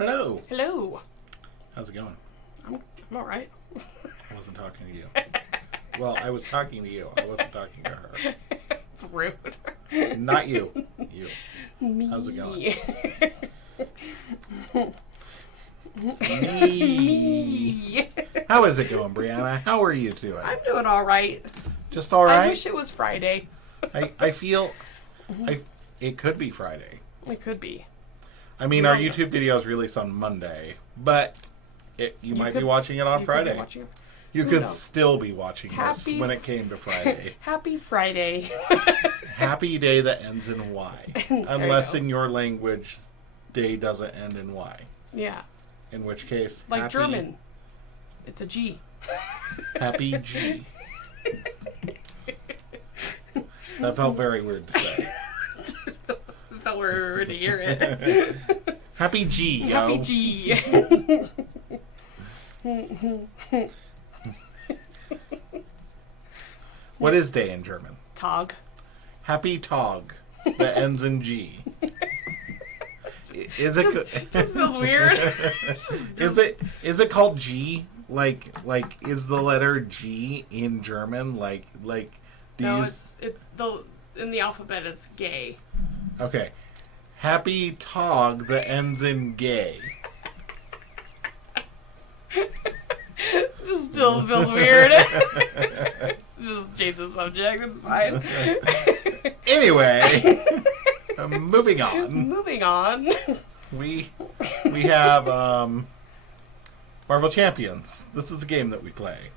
Hello. Hello. How's it going? I'm all right. I wasn't talking to you. Well, I was talking to you. I wasn't talking to her. It's rude. Not you. You. Me. How's it going? Me. How is it going, Brianna? How are you doing? I'm doing all right. Just all right? I wish it was Friday. I feel... it could be Friday. It could be. I mean, our YouTube videos release on Monday, but you might be watching it on Friday. You could still be watching this when it came to Friday. Happy Friday. Happy day that ends in Y. Unless in your language, day doesn't end in Y. Yeah. In which case, like happy, German. It's a G. Happy G. That felt very weird to say. It felt weird to hear it. Happy G, yo. Happy G. What is day in German? Tag. Happy Tag. That ends in G. Is it? Just feels weird. Is it called G? Like is the letter G in German? Like do no, you? It's the in the alphabet. It's gay. Okay. Happy Tag that ends in gay. Just still feels weird. Just change the subject. It's fine. Anyway, moving on. Moving on. We have Marvel Champions. This is a game that we play.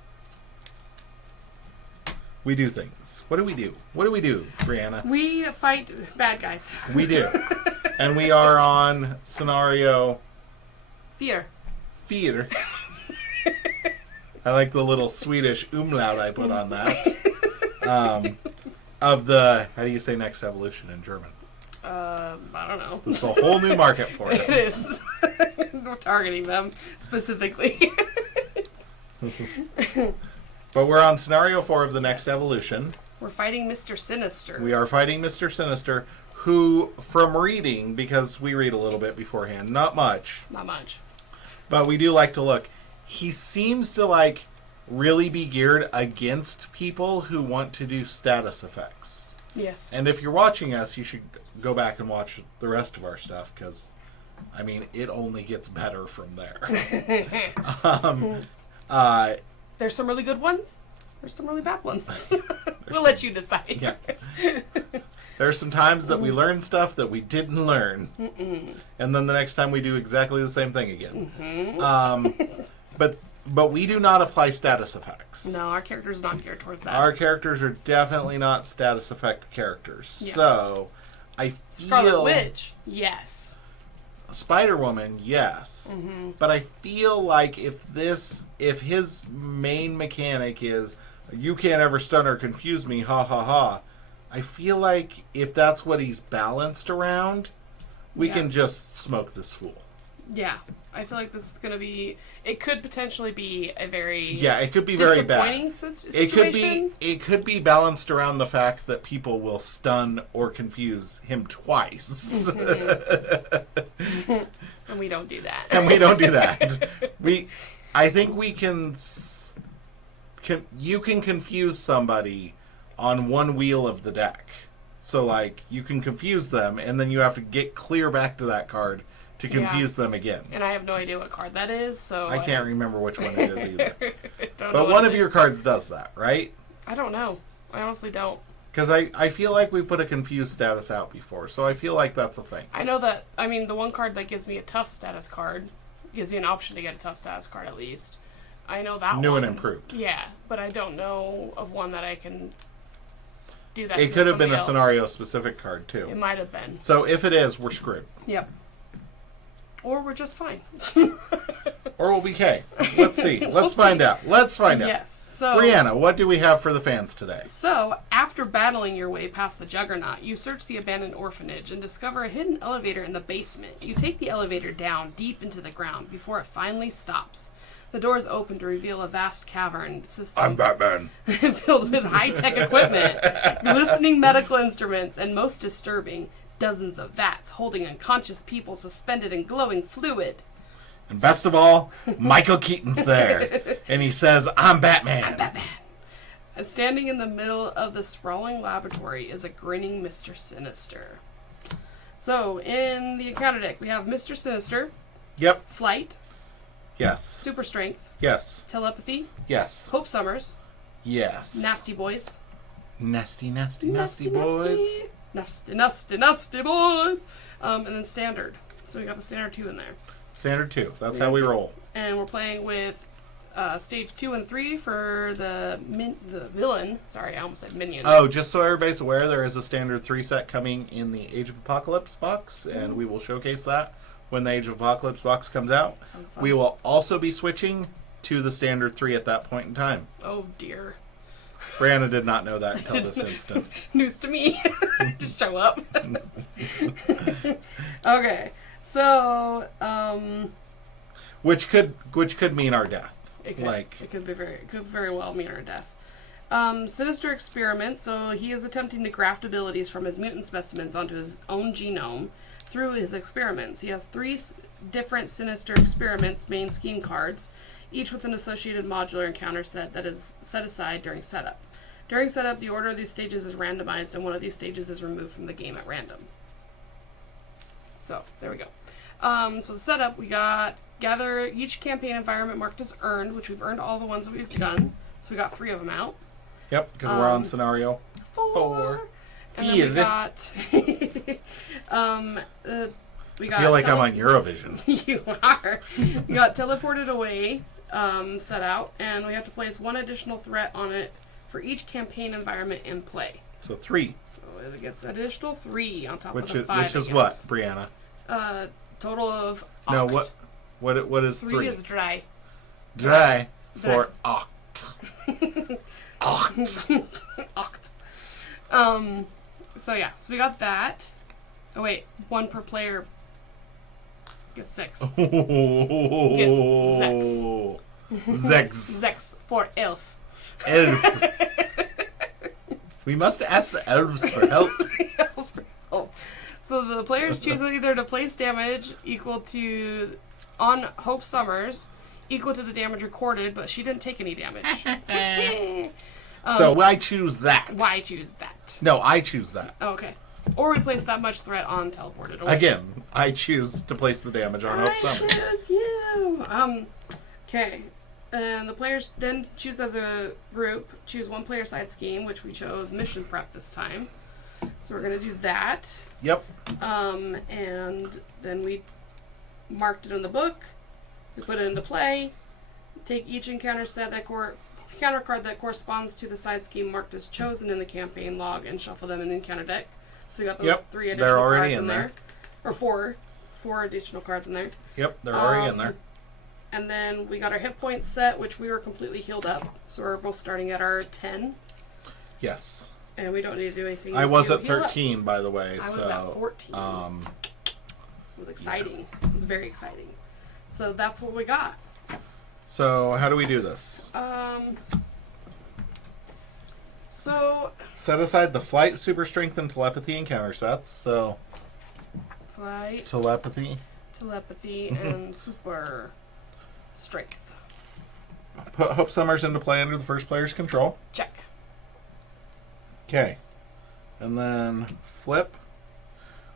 We do things. What do we do? What do we do, Brianna? We fight bad guys. We do. And we are on scenario... Fear. I like the little Swedish umlaut I put on that. Of the... How do you say next evolution in German? I don't know. This is a whole new market for us. It is. We're targeting them specifically. This is... But we're on scenario 4 of the next evolution. We're fighting Mister Sinister. We are fighting Mister Sinister, who, from reading, because we read a little bit beforehand, not much. Not much. But we do like to look. He seems to, really be geared against people who want to do status effects. Yes. And if you're watching us, you should go back and watch the rest of our stuff, because, it only gets better from there. There's some really good ones. There's some really bad ones. We'll let you decide. Yeah. There's some times that we learn stuff that we didn't learn. Mm-mm. And then the next time we do exactly the same thing again. Mm-hmm. But we do not apply status effects. No, our character's not geared towards that. Our characters are definitely not status effect characters. Yeah. So, I feel... Scarlet Witch, yes. Spider-Woman, yes. Mm-hmm. But I feel like if his main mechanic is, you can't ever stun or confuse me, ha ha ha, I feel like if that's what he's balanced around, we can just smoke this fool. Yeah. I feel like this is going to be... It could potentially be a very... Yeah, it could be very bad. Situation. It could be balanced around the fact that people will stun or confuse him twice. Mm-hmm. And we don't do that. I think we can... You can confuse somebody on one wheel of the deck. So, you can confuse them, and then you have to get clear back to that card to confuse them again. And I have no idea what card that is, so... I can't remember which one it is either. But one of your cards does that, right? I don't know. I honestly don't. Because I feel like we put a confused status out before, so I feel like that's a thing. I know that, the one card that gives me a tough status card, gives me an option to get a tough status card at least. I know that New one. and improved. Yeah, but I don't know of one that I can do that It could have been a scenario-specific card, too. It might have been. So if it is, we're screwed. Yep. Or we're just fine. Or we'll be K. Let's see. Let's find out. Yes. So, Brianna, what do we have for the fans today? So, after battling your way past the Juggernaut, you search the abandoned orphanage and discover a hidden elevator in the basement. You take the elevator down deep into the ground before it finally stops. The doors open to reveal a vast cavern system. I'm Batman. Filled with high-tech equipment, glistening medical instruments, and most disturbing, dozens of vats holding unconscious people suspended in glowing fluid. And best of all, Michael Keaton's there. And he says, I'm Batman. I'm Batman. And standing in the middle of the sprawling laboratory is a grinning Mister Sinister. So, in the encounter deck, we have Mister Sinister. Yep. Flight. Yes. Super Strength. Yes. Telepathy. Yes. Hope Summers. Yes. Nasty Boys. Nasty boys. Nasty boys. And then Standard. So we got the Standard 2 in there. Standard 2. That's how we roll. And we're playing with stage 2 and 3 for the villain. Sorry, I almost said minion. Oh, just so everybody's aware, there is a Standard 3 set coming in the Age of Apocalypse box, and we will showcase that when the Age of Apocalypse box comes out. Sounds fun. We will also be switching to the Standard 3 at that point in time. Oh, dear. Brianna did not know that until this instant. News to me. Just show up. Okay. So, which could mean our death. It could very well mean our death. Sinister experiments. So he is attempting to graft abilities from his mutant specimens onto his own genome through his experiments. He has 3 different Sinister experiments main scheme cards, each with an associated modular encounter set that is set aside during setup. During setup, the order of these stages is randomized, and one of these stages is removed from the game at random. So, there we go. So the setup, we got gather each campaign environment marked as earned, which we've earned all the ones that we've done. So we got 3 of them out. Yep, because we're on scenario 4. And then we got... we got I feel like I'm on Eurovision. You are. We got teleported away, set out, and we have to place 1 additional threat on it for each campaign environment in play. So 3. So it gets additional 3 on top of Which the 5. Which is what, Brianna? Total of oct. No, what is 3? 3 is dry. Dry for oct. Oct. Oct. So yeah, so we got that. Oh wait, 1 per player gets 6. Gets Zex. Zex for elf. Elf. We must ask the elves for help. So the players choose either to place damage equal to, on Hope Summers, equal to the damage recorded, but she didn't take any damage. So why choose that? Why choose that? No, I choose that. Oh, okay. Or we place that much threat on teleported away. Again, I choose to place the damage on Hope Summers. I choose you. Okay. And the players then choose as a group, choose 1 player side scheme, which we chose mission prep this time. So we're going to do that. Yep. And then we marked it in the book. We put it into play. Take each encounter set that encounter card that corresponds to the side scheme marked as chosen in the campaign log and shuffle them in the encounter deck. So we got those 3 additional cards in there. Or 4 additional cards in there. Yep, they're already in there. And then we got our hit points set, which we were completely healed up. So we're both starting at our 10. Yes. And we don't need to do anything. I was at 13, by the way. I was at 14. It was exciting. Yeah. It was very exciting. So that's what we got. So how do we do this? So set aside the flight, super strength, and telepathy encounter sets. So flight, telepathy, and super strength. Put Hope Summers into play under the first player's control. Check. Okay. And then flip.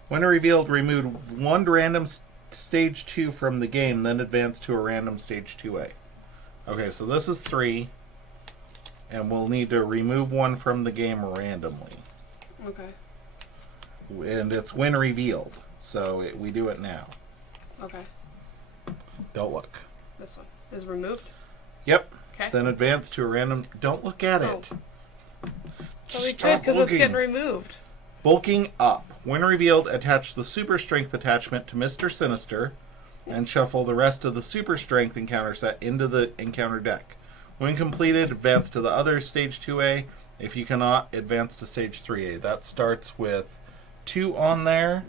When revealed, remove 1 random stage 2 from the game, then advance to a random stage 2A. Okay, so this is 3. And we'll need to remove 1 from the game randomly. Okay. And it's when revealed. So we do it now. Okay. Don't look. This one is removed? Yep. Okay. Then advance to a random... Don't look at it. Well, we could because it's getting removed. Bulking up. When revealed, attach the super strength attachment to Mister Sinister and shuffle the rest of the super strength encounter set into the encounter deck. When completed, advance to the other stage 2A. If you cannot, advance to stage 3A. That starts with 2 on there.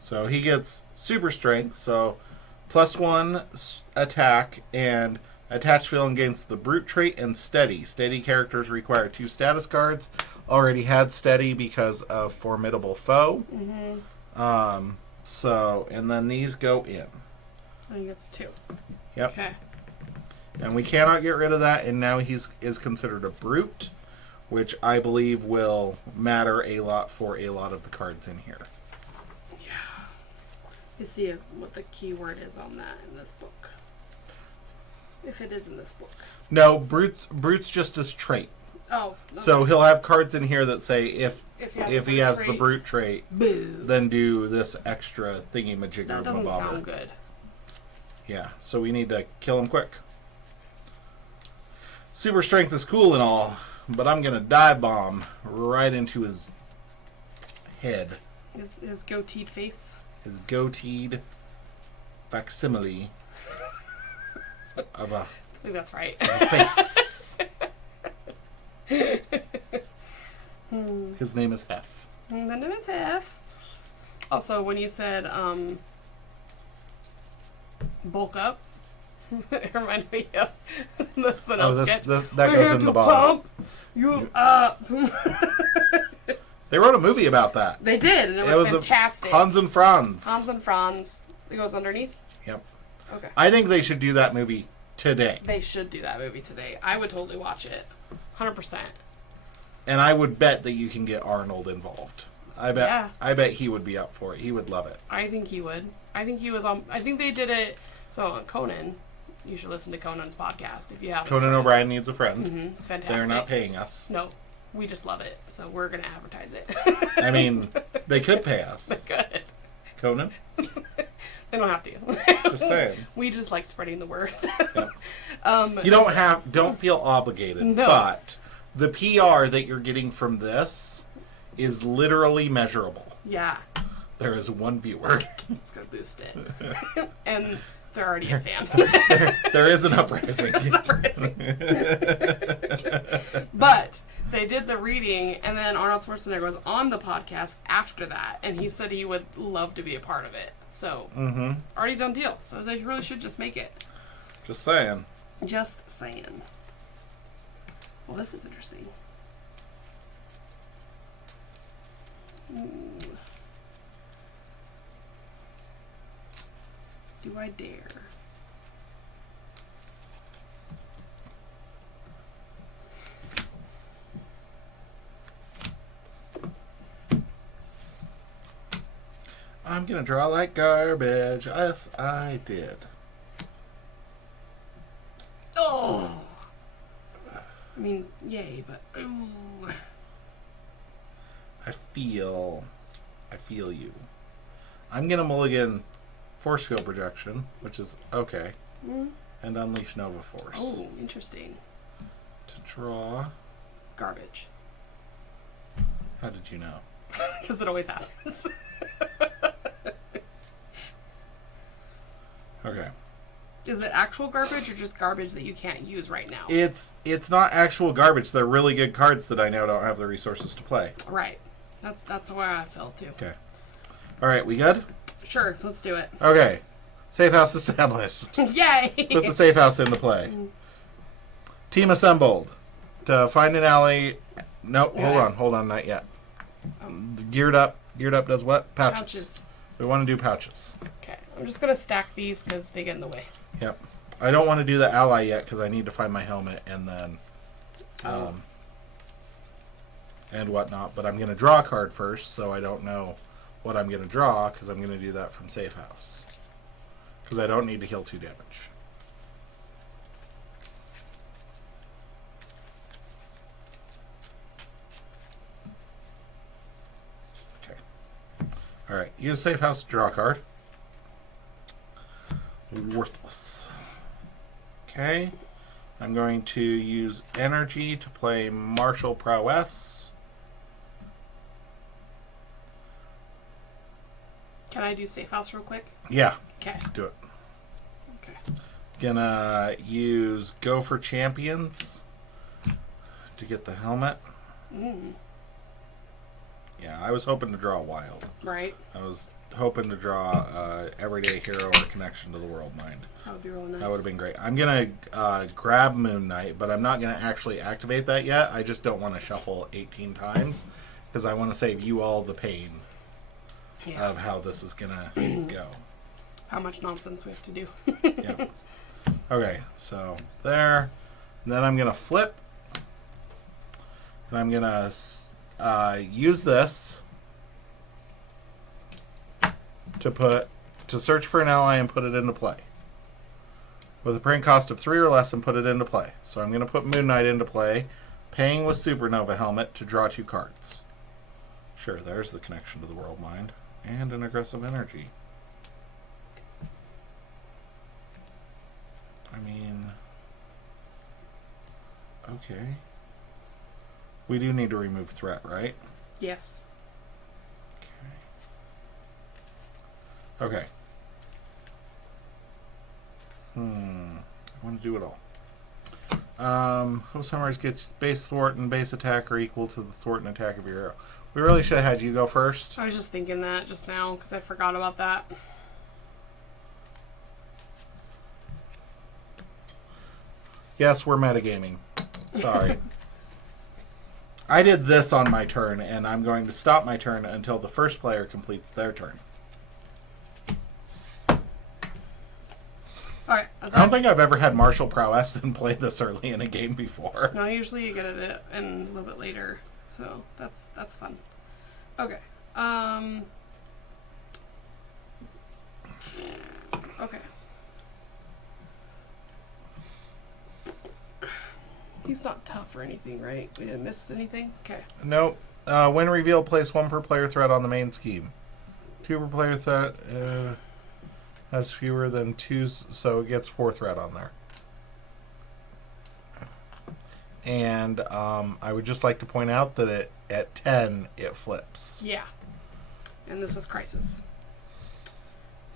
So he gets super strength, so +1 attack and attach feeling against the brute trait and steady. Steady characters require 2 status cards. Already had steady because of formidable foe. So, and then these go in. I think it's 2. Yep. Okay. And we cannot get rid of that, and now he's is considered a brute, which I believe will matter a lot for a lot of the cards in here. Yeah. You see what the keyword is on that in this book. If it is in this book. No, brute's just his trait. Oh. Okay. So he'll have cards in here that say if he has trait, the brute trait, boo, then do this extra thingy-majigger. That doesn't sound good. Yeah, so we need to kill him quick. Super strength is cool and all, but I'm going to dive bomb right into his head. His goateed face. His goateed facsimile of a I think that's right. face. His name is Hef. The name is Hef. Also, when you said bulk up, it reminded me of the SNL sketch. That goes in the bottom. Pump you up. They wrote a movie about that. They did, and it was fantastic. Hans and Franz. Hans and Franz. It goes underneath? Yep. Okay. I think they should do that movie today. They should do that movie today. I would totally watch it. 100%. And I would bet that you can get Arnold involved. I bet. Yeah. I bet he would be up for it. He would love it. I think he would. I think he was on. I think they did it. So on Conan, you should listen to Conan's podcast if you haven't. Conan O'Brien Needs a Friend. Mm-hmm. It's fantastic. They're not paying us. No, we just love it. So we're gonna advertise it. I mean, they could pay us. They could. Conan. They don't have to. Just saying. We just like spreading the word. Yep. You don't feel obligated. No. But the PR that you're getting from this is literally measurable. Yeah. There is one viewer. It's gonna boost it. And they're already a fan. there is an uprising. But they did the reading, and then Arnold Schwarzenegger was on the podcast after that, and he said he would love to be a part of it. So, already done deal. So they really should just make it. Just saying. Just saying. Well, this is interesting. Ooh. Do I dare? I'm gonna draw like garbage. Yes, I did. Oh! I mean, yay, but ooh. I feel you. I'm gonna mulligan Force Field Projection, which is okay, and Unleash Nova Force. Oh, interesting. To draw. Garbage. How did you know? Because it always happens. Okay. Is it actual garbage or just garbage that you can't use right now? It's not actual garbage. They're really good cards that I now don't have the resources to play. Right. That's where I fell too. Okay. All right, we good? Sure, let's do it. Okay. Safe house established. Yay! Put the safe house into play. Team assembled to find an alley. Nope, hold on, not yet. Geared up does what? Pouches. We want to do pouches. Okay, I'm just gonna stack these because they get in the way. Yep. I don't want to do the ally yet because I need to find my helmet and then, and whatnot. But I'm gonna draw a card first, so I don't know what I'm gonna draw because I'm gonna do that from safe house because I don't need to heal 2 damage. Alright, use safe house to draw a card. Worthless. Okay. I'm going to use energy to play Martial Prowess. Can I do safe house real quick? Yeah. Okay. Do it. Okay. Gonna use Go for Champions to get the helmet. Yeah, I was hoping to draw Wild. Right. I was hoping to draw Everyday Hero or Connection to the World Mind. That would be real nice. That would have been great. I'm going to grab Moon Knight, but I'm not going to actually activate that yet. I just don't want to shuffle 18 times because I want to save you all the pain of how this is gonna go. How much nonsense we have to do. Yeah. Okay, so there. And then I'm gonna flip, and I'm gonna use this to search for an ally and put it into play. With a print cost of 3 or less and put it into play. So I'm going to put Moon Knight into play, paying with Supernova Helmet to draw 2 cards. Sure, there's the connection to the World Mind. And an aggressive energy. I mean... Okay. We do need to remove threat, right? Yes. Okay. I want to do it all. Host Summers gets base thwart and base attack are equal to the thwart and attack of your hero. We really should have had you go first. I was just thinking that just now because I forgot about that. Yes, we're metagaming. Sorry. I did this on my turn, and I'm going to stop my turn until the first player completes their turn. Alright. I don't think I've ever had martial prowess and play this early in a game before. No, usually you get it in a little bit later. So that's fun. Okay. Okay. He's not tough or anything, right? We didn't miss anything? Okay. Nope. When revealed, place 1 per player threat on the main scheme. 2 per player threat has fewer than 2, so it gets 4 threat on there. And I would just like to point out that at 10, it flips. Yeah. And this is Crisis.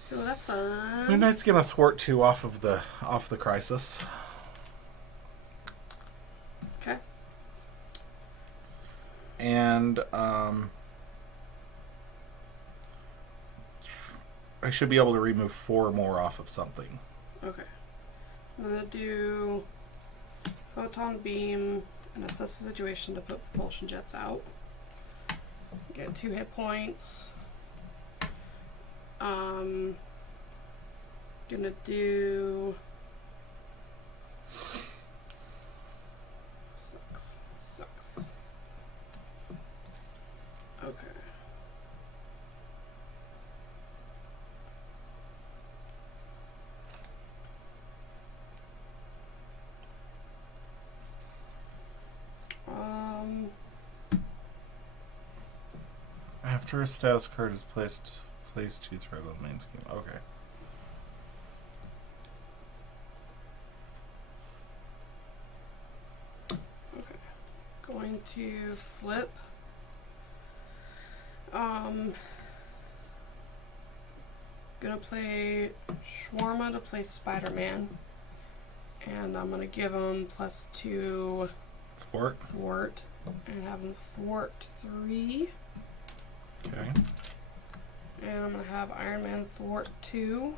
So that's fun. Moon Knight's gonna thwart 2 off the Crisis. Okay. And I should be able to remove 4 more off of something. Okay. I'm gonna do Photon Beam and assess the situation to put propulsion jets out. Get 2 hit points. Gonna do sucks. Okay. After a status card is placed, place 2 threat on the main scheme. Okay. Okay. Going to flip. Gonna play Shawarma to play Spider-Man. And I'm gonna give him +2 thwart. And have him thwart 3. Okay. And I'm gonna have Iron Man thwart 2.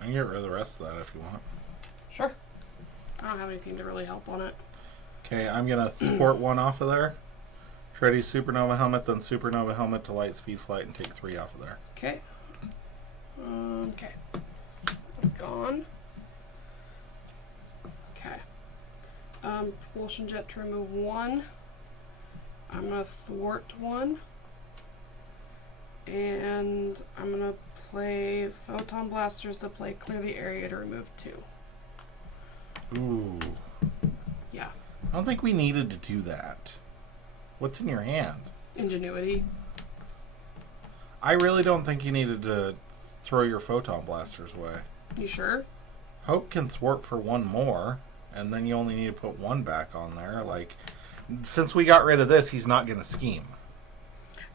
I can get rid of the rest of that if you want. Sure. I don't have anything to really help on it. Okay, I'm gonna thwart 1 off of there. Ready Supernova Helmet, then Supernova Helmet to light speed flight and take 3 off of there. Okay. Okay. That's gone. Okay. Propulsion jet to remove 1. I'm gonna thwart 1. And I'm gonna play Photon Blasters to play clear the area to remove 2. Ooh. Yeah. I don't think we needed to do that. What's in your hand? Ingenuity. I really don't think you needed to throw your Photon Blasters away. You sure? Hope can thwart for 1 more, and then you only need to put 1 back on there. Like, since we got rid of this, he's not going to scheme.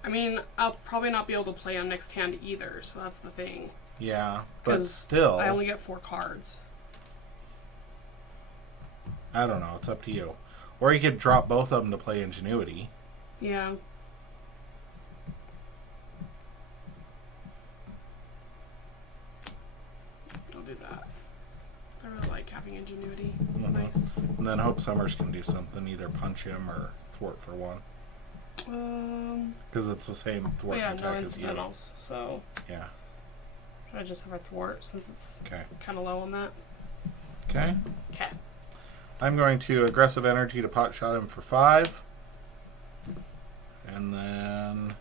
I mean, I'll probably not be able to play on next hand either, so that's the thing. Yeah, but still. I only get 4 cards. I don't know. It's up to you. Or you could drop both of them to play Ingenuity. Yeah. Don't do that. I really like having Ingenuity. It's nice. And then Hope Summers can do something. Either punch him or thwart for 1. Because it's the same thwart yeah, attack no as you. incidentals. So Yeah. should I just have a thwart since it's Okay. kind of low on that? Okay. Okay. I'm going to aggressive energy to pot shot him for 5. And then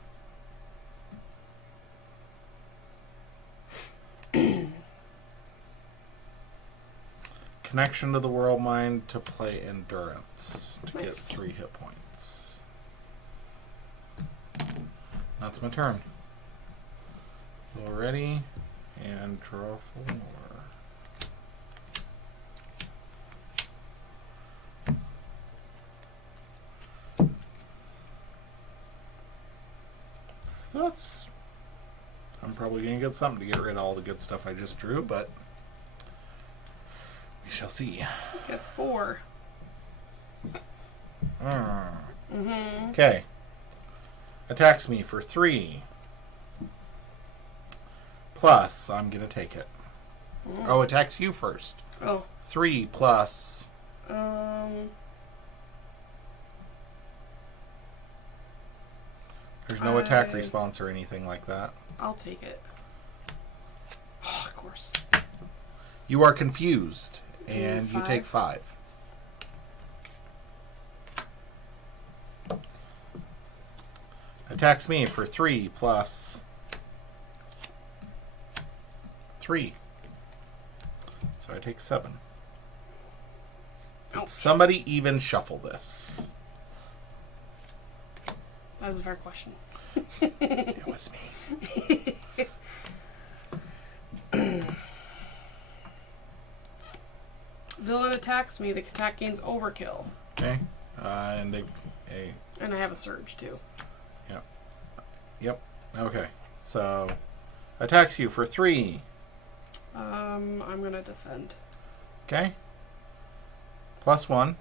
connection to the world mind to play endurance to get 3 hit points. That's my turn. So ready and draw 4. So that's. I'm probably going to get something to get rid of all the good stuff I just drew, but we shall see. Gets 4. Okay. Attacks me for 3. Plus, I'm going to take it. Oh, attacks you first. Oh. 3 plus. There's no attack response or anything like that. I'll take it. Oh, of course. You are confused, and you 5. take 5. Attacks me for 3 plus 3. So I take 7. Oh. Somebody even shuffle this. That was a fair question. It was me. Villain attacks me. The attack gains overkill. Okay. And And I have a surge too. Yep. Okay. So attacks you for 3. I'm gonna defend. Okay. Plus 1.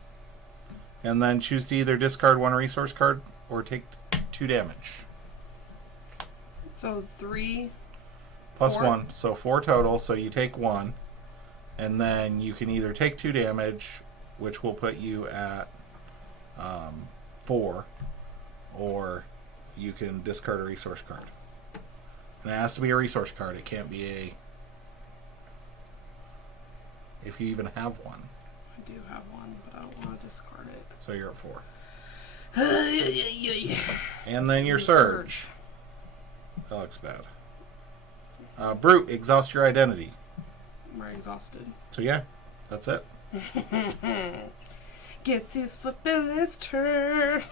And then choose to either discard 1 resource card or take 2 damage. So 3 Plus 4? 1. So 4 total. So you take 1. And then you can either take 2 damage, which will put you at 4, or you can discard a resource card. And it has to be a resource card. It can't be a... If you even have one. I do have one, but I don't want to discard it. So you're at 4. Yeah. And then your surge. That looks bad. Brute, exhaust your identity. We're exhausted. So yeah, that's it. Guess who's flipping this turn?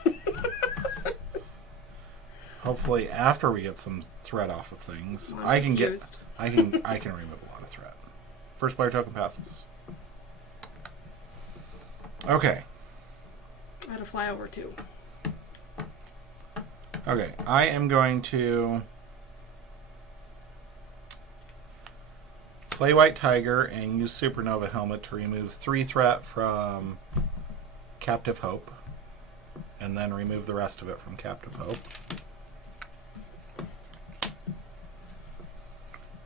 Hopefully, after we get some threat off of things, I'm I can confused. remove a lot of threat. First player token passes. Okay. I had to fly over too. Okay, I am going to play White Tiger and use Supernova Helmet to remove 3 threat from Captive Hope, and then remove the rest of it from Captive Hope.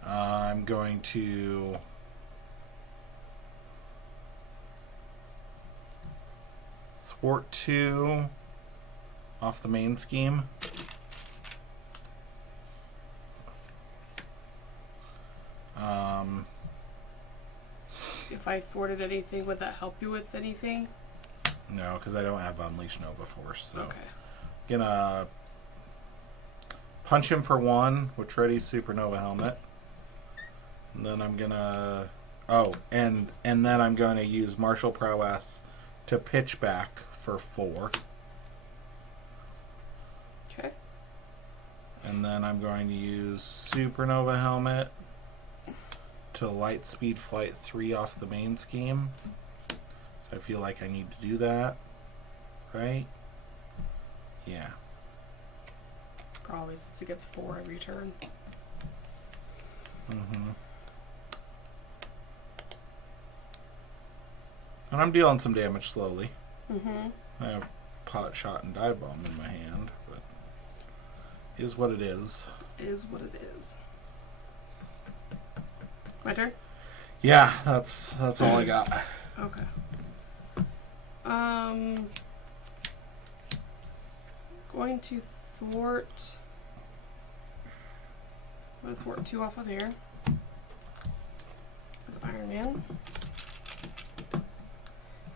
I'm going to thwart 2 off the main scheme. If I thwarted anything, would that help you with anything? No, because I don't have Unleash Nova Force. So Okay. gonna punch him for 1 with Reddy's Supernova Helmet. And then I'm gonna and then I'm gonna use Martial Prowess to pitch back for 4. Okay. And then I'm going to use Supernova Helmet to light speed flight 3 off the main scheme. So I feel like I need to do that. Right? Yeah. Probably since it gets 4 every turn. Mm-hmm. And I'm dealing some damage slowly. Mm-hmm. I have Pot Shot and Dive Bomb in my hand, but is what it is. Is what it is. My turn? Yeah, that's all I got. Okay. Going to thwart. I'm going to thwart 2 off of here. With Iron Man.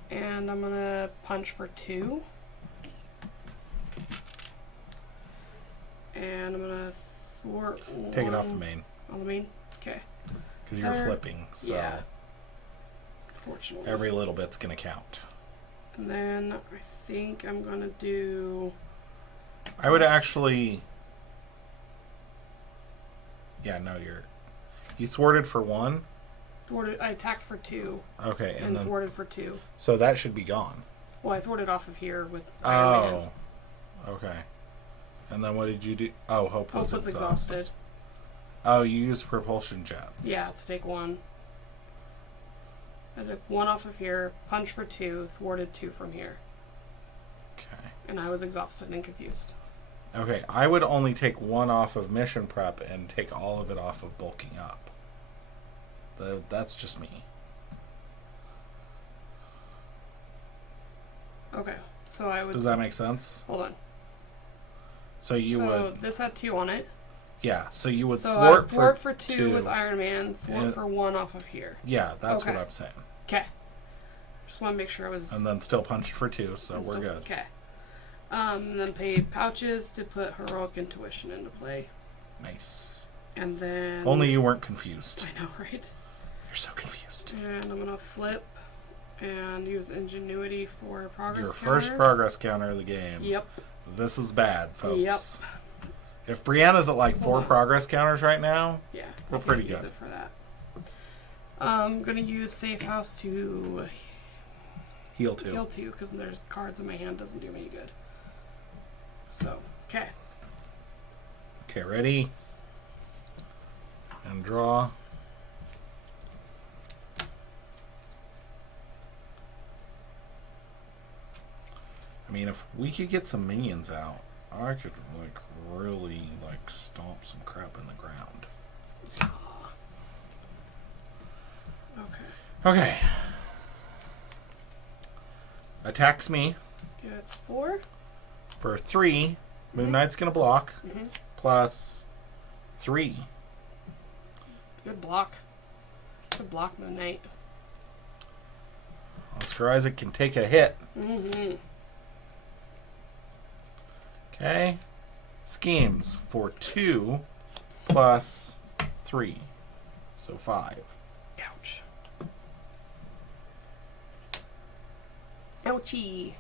And I'm going to punch for 2. And I'm going to thwart Take it 1 off the main. On the main? Okay. Because you're flipping, so yeah. Fortunately. every little bit's going to count. And then I think I'm going to do... I would actually... Yeah, no, you thwarted for 1? Thwarted. I attacked for 2. Okay, And then thwarted for 2. so that should be gone. Well, I thwarted off of here with Iron Man. Okay. And then what did you do? Oh, Hope was exhausted. Oh, you used propulsion jets. Yeah, to take 1. I took 1 off of here, punch for 2, thwarted 2 from here. Okay. And I was exhausted and confused. Okay, I would only take 1 off of mission prep and take all of it off of bulking up. That's just me. Okay, so I would... Does that make sense? Hold on. So you would... this had 2 on it. Yeah, so you would So thwart, thwart for 2 with Iron Man, thwart for 1 off of here. Yeah, that's Okay. what I'm saying. Okay. Just want to make sure I was... And then still punched for 2, so we're good. Okay. Then paid pouches to put Heroic Intuition into play. Nice. And then... Only you weren't confused. I know, right? You're so confused. And I'm going to flip and use Ingenuity for progress Your counter. first progress counter of the game. Yep. This is bad, folks. Yep. If Brianna's at like 4 on. progress counters right now, Yeah, we're I can't pretty use good. it for that. I'm going to use Safe House to heal 2. heal 2 because there's cards in my hand doesn't do me any good. So, okay. Okay, ready? And draw. I mean, if we could get some minions out, I could like really like stomp some crap in the ground. Okay. Okay. Attacks me Yeah, it's 4. for 3. Moon Knight's gonna block. Mm-hmm. Plus 3. Good block. Good block, Moon Knight. Oscar Isaac can take a hit. Mm-hmm. Okay. Schemes for 2 plus 3. So 5. Ouch. Ouchie.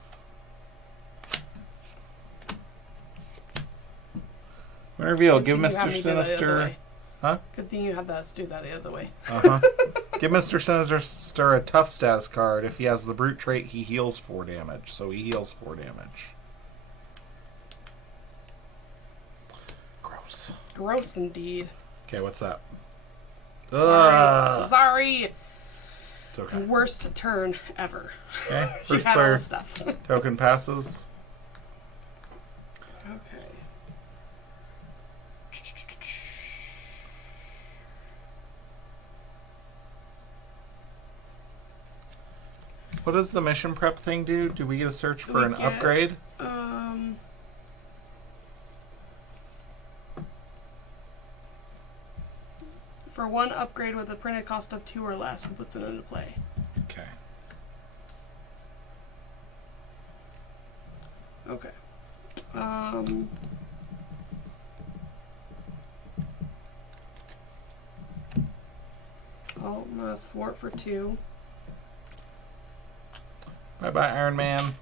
Reveal. Good Give thing you had Mr. me do that the other Sinister. way. Huh? Good thing you had us do that the other way. Uh-huh. Give Mr. Sinister a tough status card. If he has the brute trait, he heals 4 damage. So he heals 4 damage. Gross. Gross indeed. Okay, what's that? Sorry. Sorry. It's okay. Worst turn ever. Okay. She First had all player this stuff. token passes. Okay. What does the mission prep thing do? Do we get a search for We an get, upgrade? For 1 upgrade with a printed cost of 2 or less, it puts it into play. Okay. Okay. Oh, I'm gonna thwart for 2. Bye-bye, Iron Man.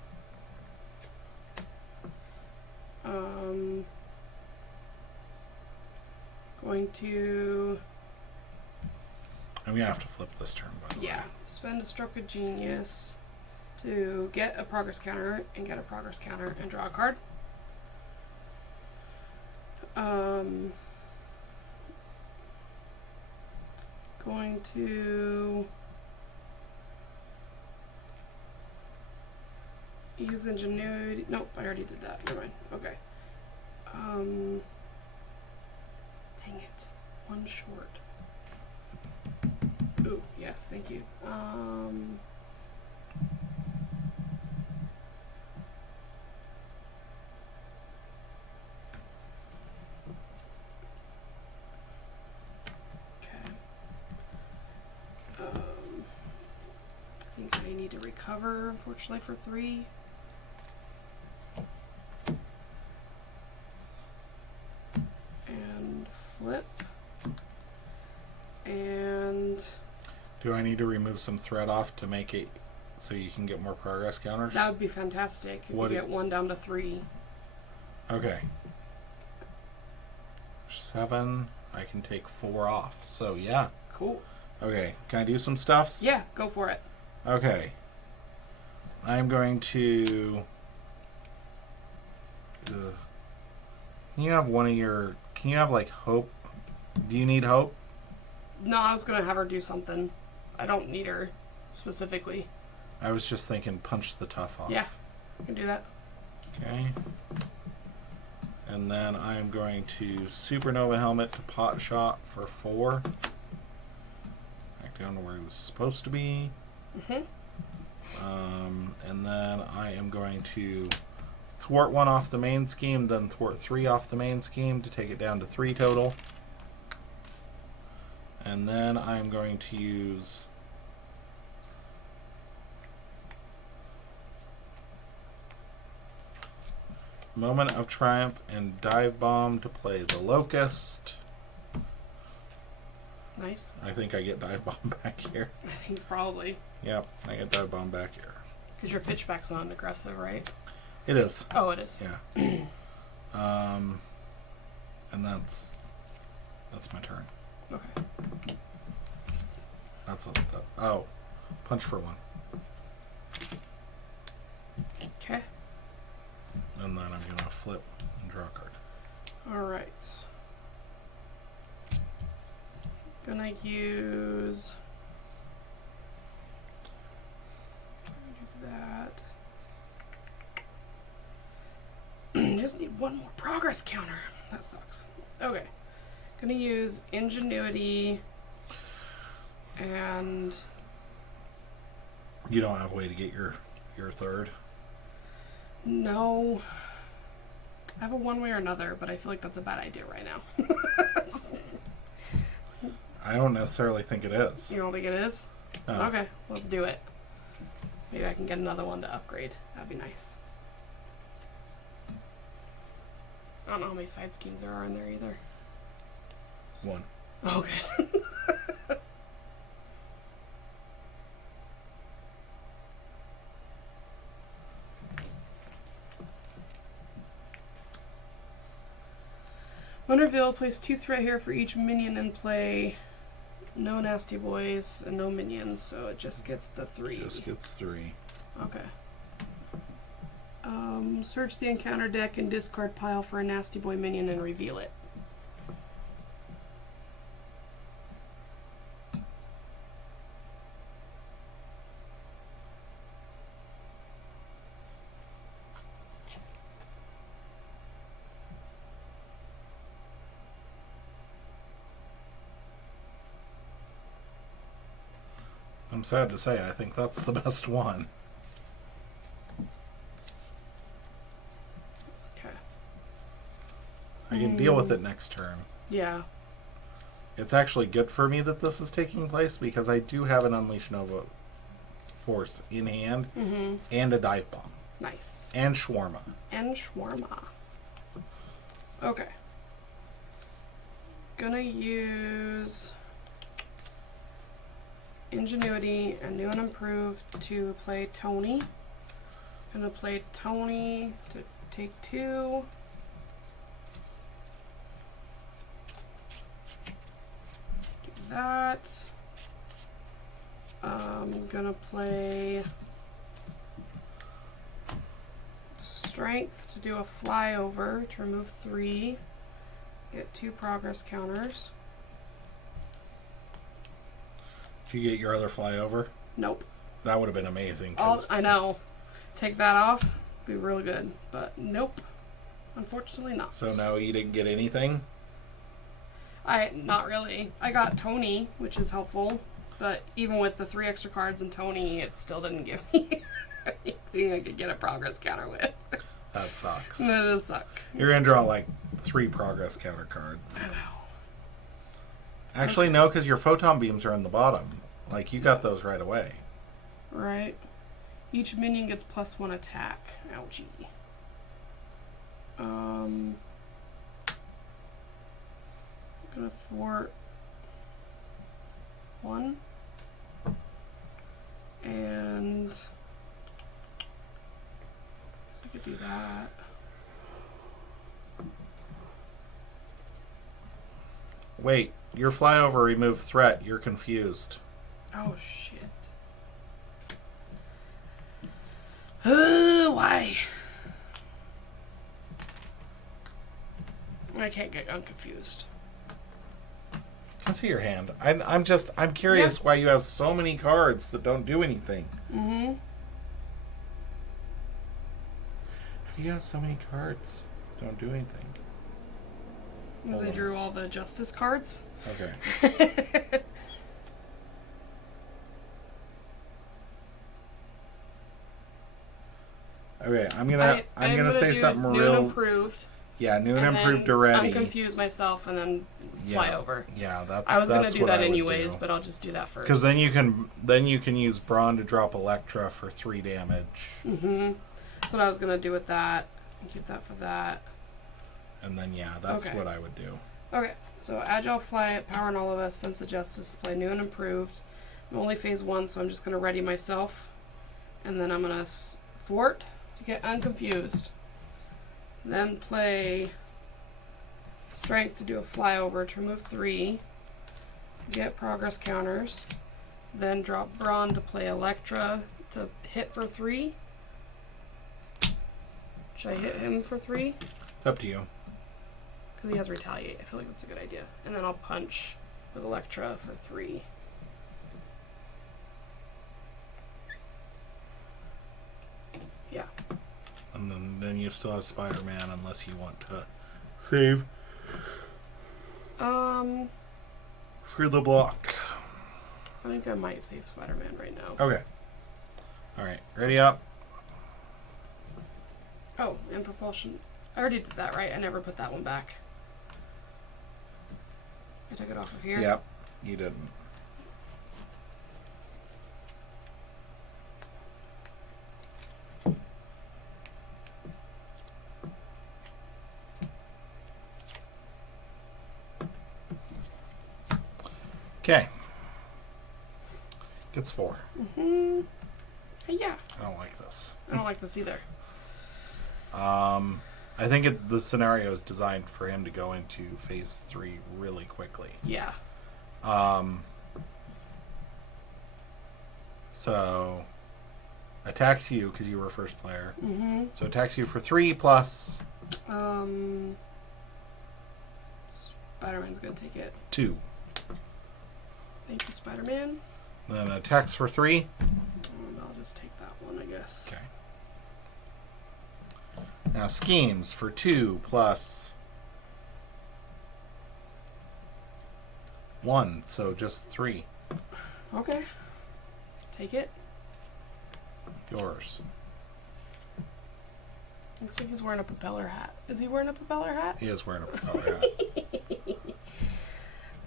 Going to I'm gonna have to flip this turn, by the way. spend a stroke of genius to get a progress counter and get a progress counter and draw a card. Going to use ingenuity. Nope, I already did that. Never mind. Okay. Dang it. 1 short. Ooh, yes, thank you. cover, unfortunately, for 3. And flip. And... Do I need to remove some thread off to make it so you can get more progress counters? That would be fantastic if you get 1 down to 3. Okay. 7. I can take 4 off. So, yeah. Cool. Okay. Can I do some stuffs? Yeah, go for it. Okay. I'm going to... Can you have one of your... Can you have, like, hope? Do you need hope? No, I was going to have her do something. I don't need her specifically. I was just thinking punch the tough off. Yeah, I can do that. Okay. And then I'm going to Supernova Helmet to Pot Shot for 4. Back down to where he was supposed to be. Mm-hmm. And then I am going to thwart 1 off the main scheme, then thwart 3 off the main scheme to take it down to 3 total. And then I'm going to use Moment of Triumph and Dive Bomb to play the Locust. Nice. I think I get Dive Bomb back here. I think it's probably. Yep, I get Dive Bomb back here. Because your pitchback's not aggressive, right? It is. Oh, it is. Yeah. And that's my turn. Okay. Oh, punch for 1. Okay. And then I'm gonna flip and draw a card. Alright. Gonna use... do that. Just need 1 more progress counter. That sucks. Okay. Gonna use Ingenuity and... You don't have a way to get your 3rd? No. I have a one way or another, but I feel like that's a bad idea right now. I don't necessarily think it is. You don't think it is? No. Okay, let's do it. Maybe I can get another one to upgrade. That'd be nice. I don't know how many side schemes there are in there either. 1. Oh, good. When revealed, place 2 threat here for each minion in play. No nasty boys and no minions, so it just gets the 3. Just gets 3. Okay. Search the encounter deck and discard pile for a nasty boy minion and reveal it. I'm sad to say, I think that's the best one. Okay. I can deal with it next turn. Yeah. It's actually good for me that this is taking place because I do have an Unleash Nova Force in hand and a Dive Bomb. Nice. And Shawarma. And shawarma. Okay. Gonna use Ingenuity and New and Improved to play Tony. Gonna play Tony to take 2. Do that. I'm gonna play Strength to do a flyover to remove 3. Get 2 progress counters. Did you get your other flyover? Nope. That would have been amazing. I know. Take that off. Be real good. But nope. Unfortunately not. So no, you didn't get anything? Not really. I got Tony, which is helpful. But even with the 3 extra cards and Tony, it still didn't give me anything I could get a progress counter with. That sucks. That does suck. You're going to draw like 3 progress counter cards. I know. Actually, no, because your photon beams are in the bottom. Like, you got those right away. Right. Each minion gets +1 attack. Ouchie. I'm gonna thwart 1. And I guess I could do that. Wait, your flyover removed threat. You're confused. Oh shit. Why? I can't get unconfused. I see your hand. I'm curious why you have so many cards that don't do anything. Mm-hmm. How do you have so many cards that don't do anything? Because I drew all the justice cards. Okay. Okay, I'm gonna say something new real. and improved. Yeah, new and improved then already. Unconfuse myself and then fly over. Yeah, I was gonna that's do what that I would anyways, do. but I'll just do that first. Because then you can use Brawn to drop Electra for 3 damage. Mm-hmm. That's what I was gonna do with that. Keep that for that. And then that's what I would do. Okay, so Agile Flight, Power in All of Us, Sense of Justice, play new and improved. I'm only phase 1, so I'm just gonna ready myself, and then I'm gonna thwart to get unconfused. Then play Strength to do a flyover to remove 3. Get progress counters. Then drop Brawn to play Electra to hit for 3. Should I hit him for 3? It's up to you. Because he has Retaliate. I feel like that's a good idea. And then I'll punch with Electra for 3. Yeah. And then you still have Spider-Man unless you want to save. For the block. I think I might save Spider-Man right now. Okay. Alright, ready up. Oh, and propulsion. I already did that, right? I never put that one back. I took it off of here. Yep, you didn't. Okay. Gets 4. Mm-hmm. Yeah. I don't like this. I don't like this either. I think the scenario is designed for him to go into phase 3 really quickly. Yeah. So attacks you because you were first player. Mm-hmm. So attacks you for 3 plus. Spider-Man's gonna take it. 2. Thank you, Spider-Man. Then attacks for 3. And I'll just take that one, I guess. Okay. Now schemes for 2 plus 1, so just 3. Okay. Take it. Yours. Looks like he's wearing a propeller hat. Is he wearing a propeller hat? He is wearing a propeller hat.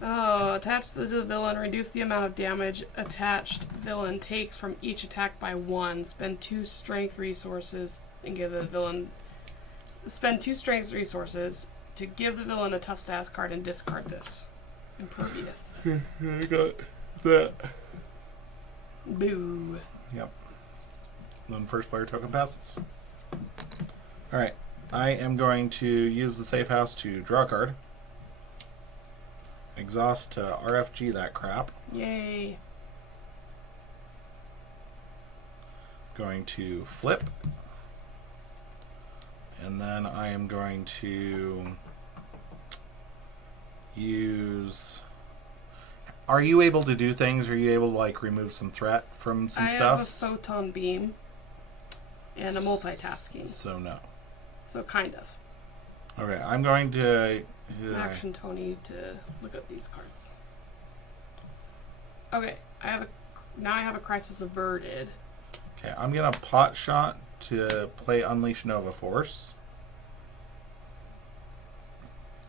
Oh, attach to the villain. Reduce the amount of damage attached villain takes from each attack by 1. Spend 2 strength resources and give the villain... Spend 2 strength resources to give the villain a tough status card and discard this. Impervious. I got that. Boo. Yep. Then first player token passes. Alright. I am going to use the safe house to draw a card. Exhaust to RFG that crap. Yay. Going to flip. And then I am going to use... Are you able to do things? Are you able to like remove some threat from some stuff? I have a photon beam and a multitasking. So no. So kind of. Okay, I'm going to... Action Tony to look up these cards. Okay, now I have a Crisis Averted. Okay, I'm gonna pot shot to play Unleash Nova Force.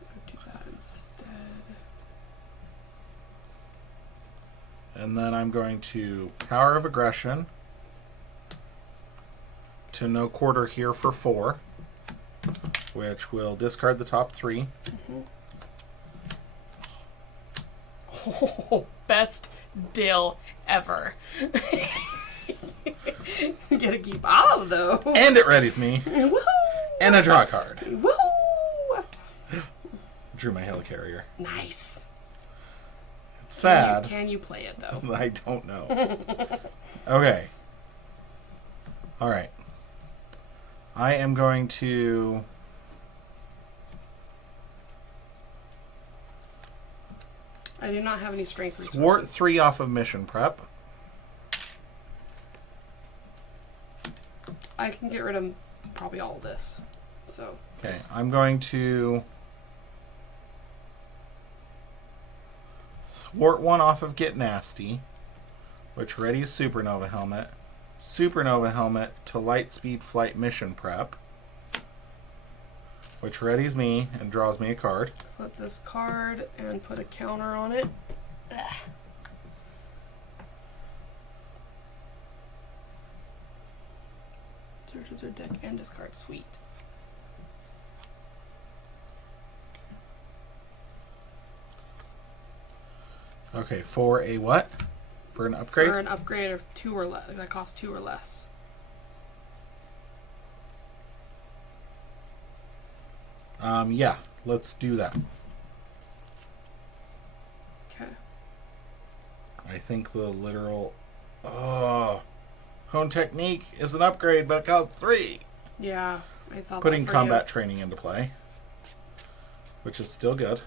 I'll do that instead. And then I'm going to Power of Aggression. to no quarter here for 4, which will discard the top 3. Oh, best deal ever. You gotta keep all of those. And it readies me. Woohoo! And a draw card. Woohoo! Drew my helicarrier. Nice. It's sad. Can you play it, though? I don't know. Okay. Alright. I am going to... I do not have any strength resources. thwart 3 off of mission prep. I can get rid of probably all of this. So. Okay, I'm going to thwart 1 off of Get Nasty, which readies Supernova Helmet. Supernova Helmet to Lightspeed Flight Mission Prep, which readies me and draws me a card. Flip this card and put a counter on it. Ugh. Searches their deck and discard. Sweet. Okay, for a what? For an upgrade? For an upgrade of 2 or less. That costs 2 or less. Yeah, let's do that. Okay. I think the literal... Oh, Hone Technique is an upgrade, but it costs 3. Yeah, I thought Putting that for combat you. training into play, which is still good.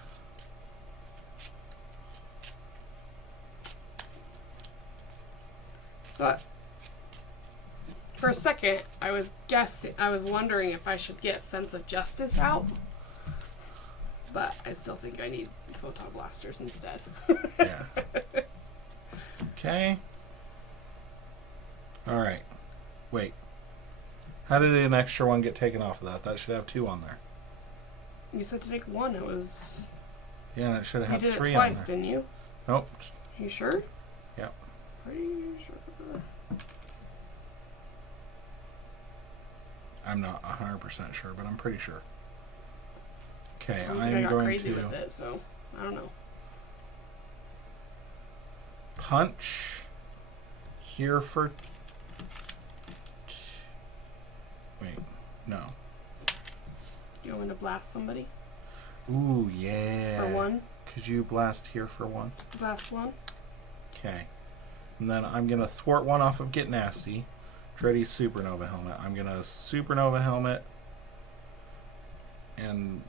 So, for a second, I was wondering if I should get Sense of Justice out. But I still think I need Photon Blasters instead. Yeah. Okay. Alright. Wait. How did an extra 1 get taken off of that? That should have 2 on there. You said to take 1. It was... Yeah, and it should have You had did 3 it twice, on there. didn't you? Nope. You sure? Yep. Pretty sure. I'm not 100% sure, but I'm pretty sure. Okay, I I'm got going crazy to with it, so I don't know. punch here for... Wait, no. You want me to blast somebody? Ooh, yeah. For 1? Could you blast here for 1? Blast 1? Okay. And then I'm going to thwart 1 off of Get Nasty. Ready Supernova Helmet. I'm going to Supernova Helmet. And...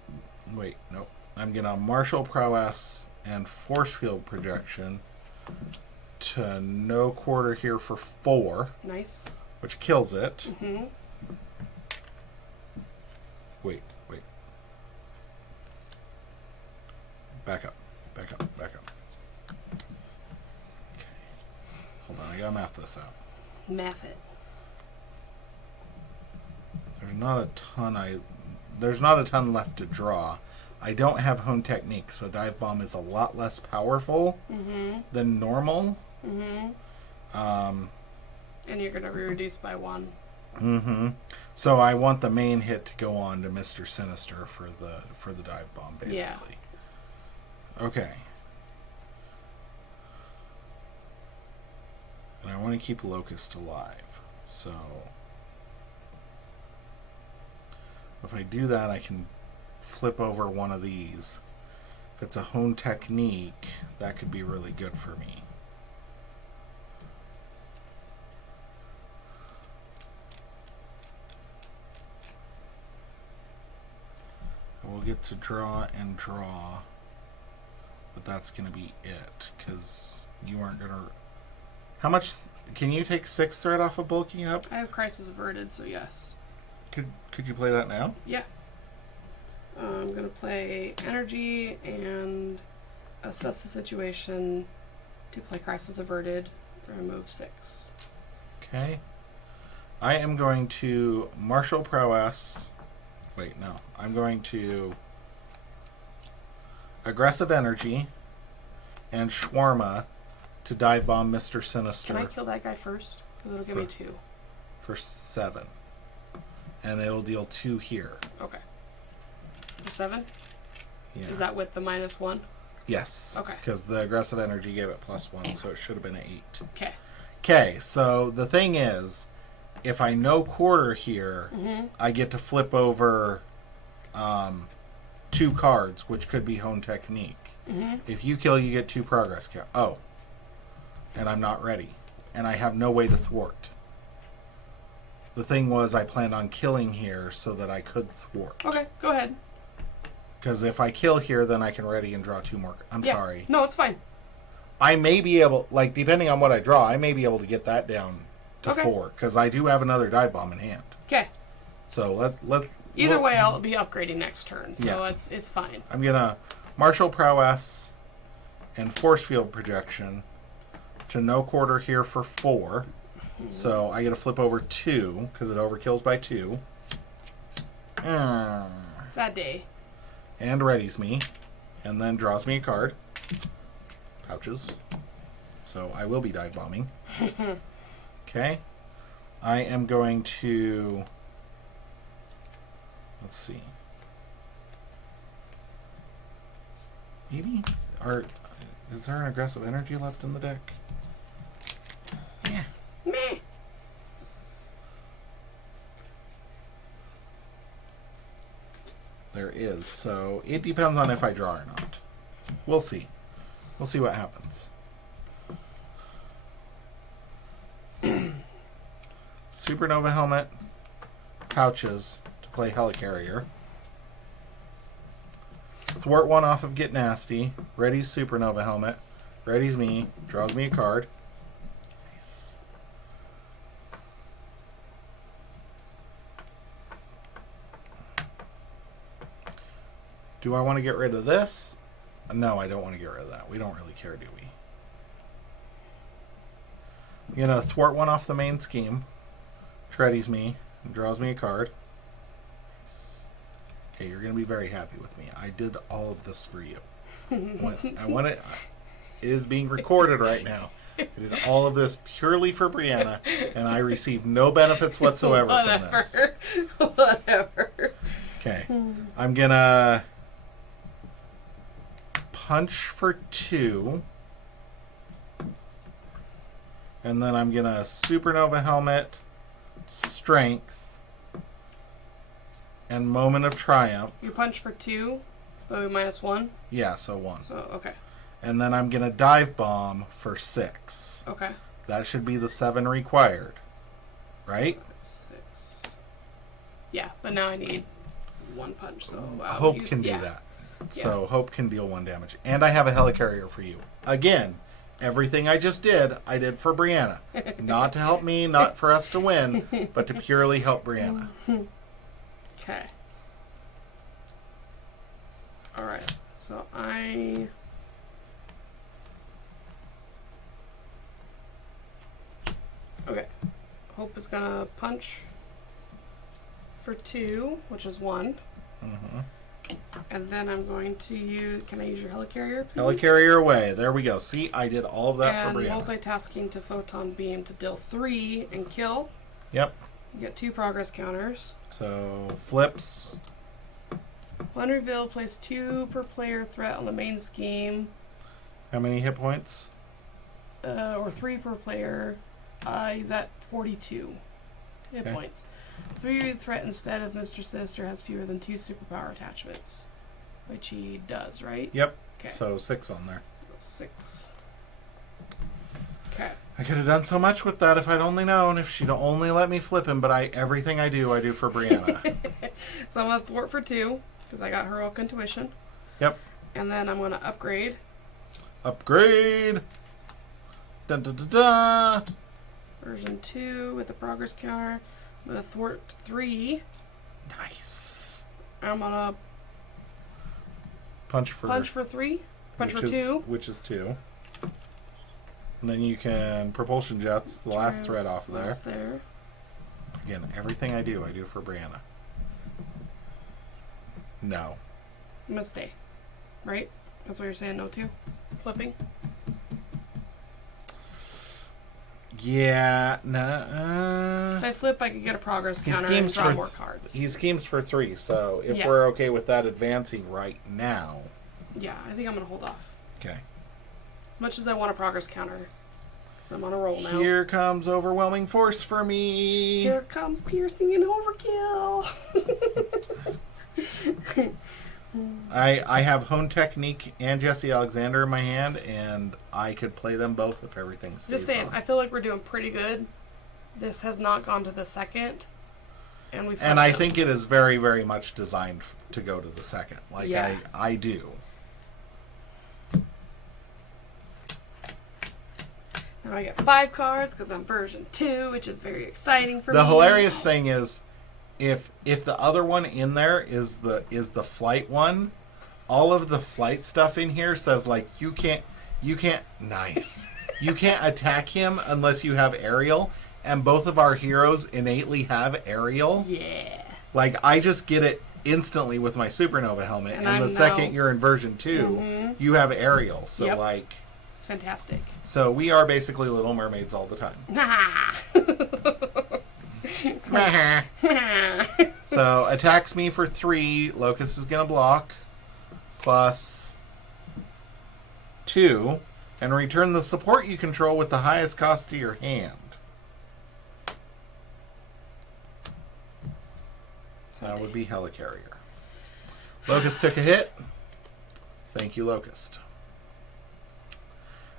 Wait, nope. I'm going to Martial Prowess and Force Field Projection to no quarter here for 4. Nice. Which kills it. Mm-hmm. Wait. Back up. Okay. Hold on, I gotta math this out. Math it. There's not a ton left to draw. I don't have Hone Technique, so Dive Bomb is a lot less powerful than normal. And you're gonna reduce by 1. So I want the main hit to go on to Mister Sinister for the Dive Bomb, basically. Yeah. Okay. And I want to keep Locust alive. So if I do that, I can flip over one of these. If it's a Hone Technique, that could be really good for me. We'll get to draw and draw, but that's going to be it, because you aren't going to... How much... Can you take 6 threat off of bulking up? I have Crisis Averted, so yes. Could you play that now? Yeah. I'm going to play Energy and assess the situation to play Crisis Averted, remove 6. Okay. I am going to Martial Prowess... Wait, no. I'm going to Aggressive Energy and Shawarma to Dive Bomb Mister Sinister. Can I kill that guy first? Because it'll give me 2. For 7. and it'll deal 2 here. Okay. For 7? Yeah. Is that with the -1? Yes. Okay. Because the aggressive energy gave it +1, so it should have been 8. Okay. Okay, so the thing is, if I no quarter here, I get to flip over 2 cards, which could be Hone Technique. If you kill, you get 2 progress count. Oh. And I'm not ready. And I have no way to thwart. The thing was, I planned on killing here so that I could thwart. Okay, go ahead. Because if I kill here, then I can ready and draw 2 more. I'm sorry. No, it's fine. I may be able, like, depending on what I draw, I may be able to get that down to 4. Because I do have another dive bomb in hand. Okay. So let's... Either way, I'll be upgrading next turn, so Yeah. it's fine. I'm going to Martial Prowess and Force Field Projection to no quarter here for 4. So I get to flip over 2, because it overkills by 2. Sad day. And readies me, and then draws me a card. Pouches. So I will be dive bombing. Okay. I am going to... Let's see. Maybe? Is there an aggressive energy left in the deck? Yeah. Meh. There is, so it depends on if I draw or not. We'll see. We'll see what happens. Supernova Helmet, pouches to play Helicarrier. Thwart 1 off of Get Nasty. Ready's Supernova Helmet. Ready's me. Draws me a card. Nice. Do I want to get rid of this? No, I don't want to get rid of that. We don't really care, do we? I'm going to thwart 1 off the main scheme. Ready's me. And draws me a card. Okay, you're going to be very happy with me. I did all of this for you. I want it. It is being recorded right now. I did all of this purely for Brianna, and I received no benefits whatsoever from this. Whatever. Okay. I'm going to punch for 2. And then I'm going to Supernova Helmet, Strength, and Moment of Triumph. You punch for 2, but -1? Yeah, so 1. So, okay. And then I'm going to Dive Bomb for 6. Okay. That should be the 7 required. Right? 6. Yeah, but now I need 1 punch, so... Hope can do that. So Hope can deal 1 damage. And I have a Helicarrier for you. Again, everything I just did, I did for Brianna. Not to help me, not for us to win, but to purely help Brianna. Okay. Alright, so I... Okay. Hope is gonna punch for 2, which is 1. And then I'm going to use... Can I use your Helicarrier, please? Helicarrier away. There we go. See, I did all of that and for Brianna. multitasking to Photon Beam to deal 3 and kill. Yep. You get 2 progress counters. So, flips. When revealed, place 2 per player threat on the main scheme. How many hit points? Or 3 per player. He's at 42 hit points. 3 threat instead of Mister Sinister has fewer than 2 superpower attachments. Which he does, right? Yep. Okay. So 6 on there. 6. Okay. I could have done so much with that if I'd only known. If she'd only let me flip him. But everything I do for Brianna. So I'm going to thwart for 2. Because I got Heroic Intuition. Yep. And then I'm going to upgrade. Upgrade! Dun, dun, dun, dun. Version 2 with a progress counter. I'm going to thwart 3. Nice. I'm going to punch for 3. Punch for 2. Which is 2. And then you can Propulsion Jets, the last thread off of there. Again, everything I do for Brianna. No. I'm going to stay. Right? That's what you're saying no to? Flipping? Yeah, nah. If I flip, I could get a progress counter and draw more cards. He schemes for 3, so if Yeah. we're okay with that advancing right now. Yeah, I think I'm going to hold off. Okay. As much as I want a progress counter. Because I'm on a roll now. Here comes overwhelming force for me. Here comes piercing and overkill. I have Hone Technique and Jesse Alexander in my hand, and I could play them both if everything stays Just saying, on. I feel like we're doing pretty good. This has not gone to the second. And I think it is very, very much designed to go to the second. Like, yeah. I do. Now I get 5 cards because I'm version 2, which is very exciting for me. The hilarious thing is, if the other one in there is the flight one, all of the flight stuff in here says like you can't nice. You can't attack him unless you have aerial, and both of our heroes innately have aerial. Yeah. Like I just get it instantly with my supernova helmet, and the second you're in version 2, you have aerial. So yep. like it's fantastic. So we are basically Little Mermaids all the time. So attacks me for 3. Locust is gonna block plus 2, and return the support you control with the highest cost to your hand. That would be Helicarrier. Locust took a hit. Thank you, Locust.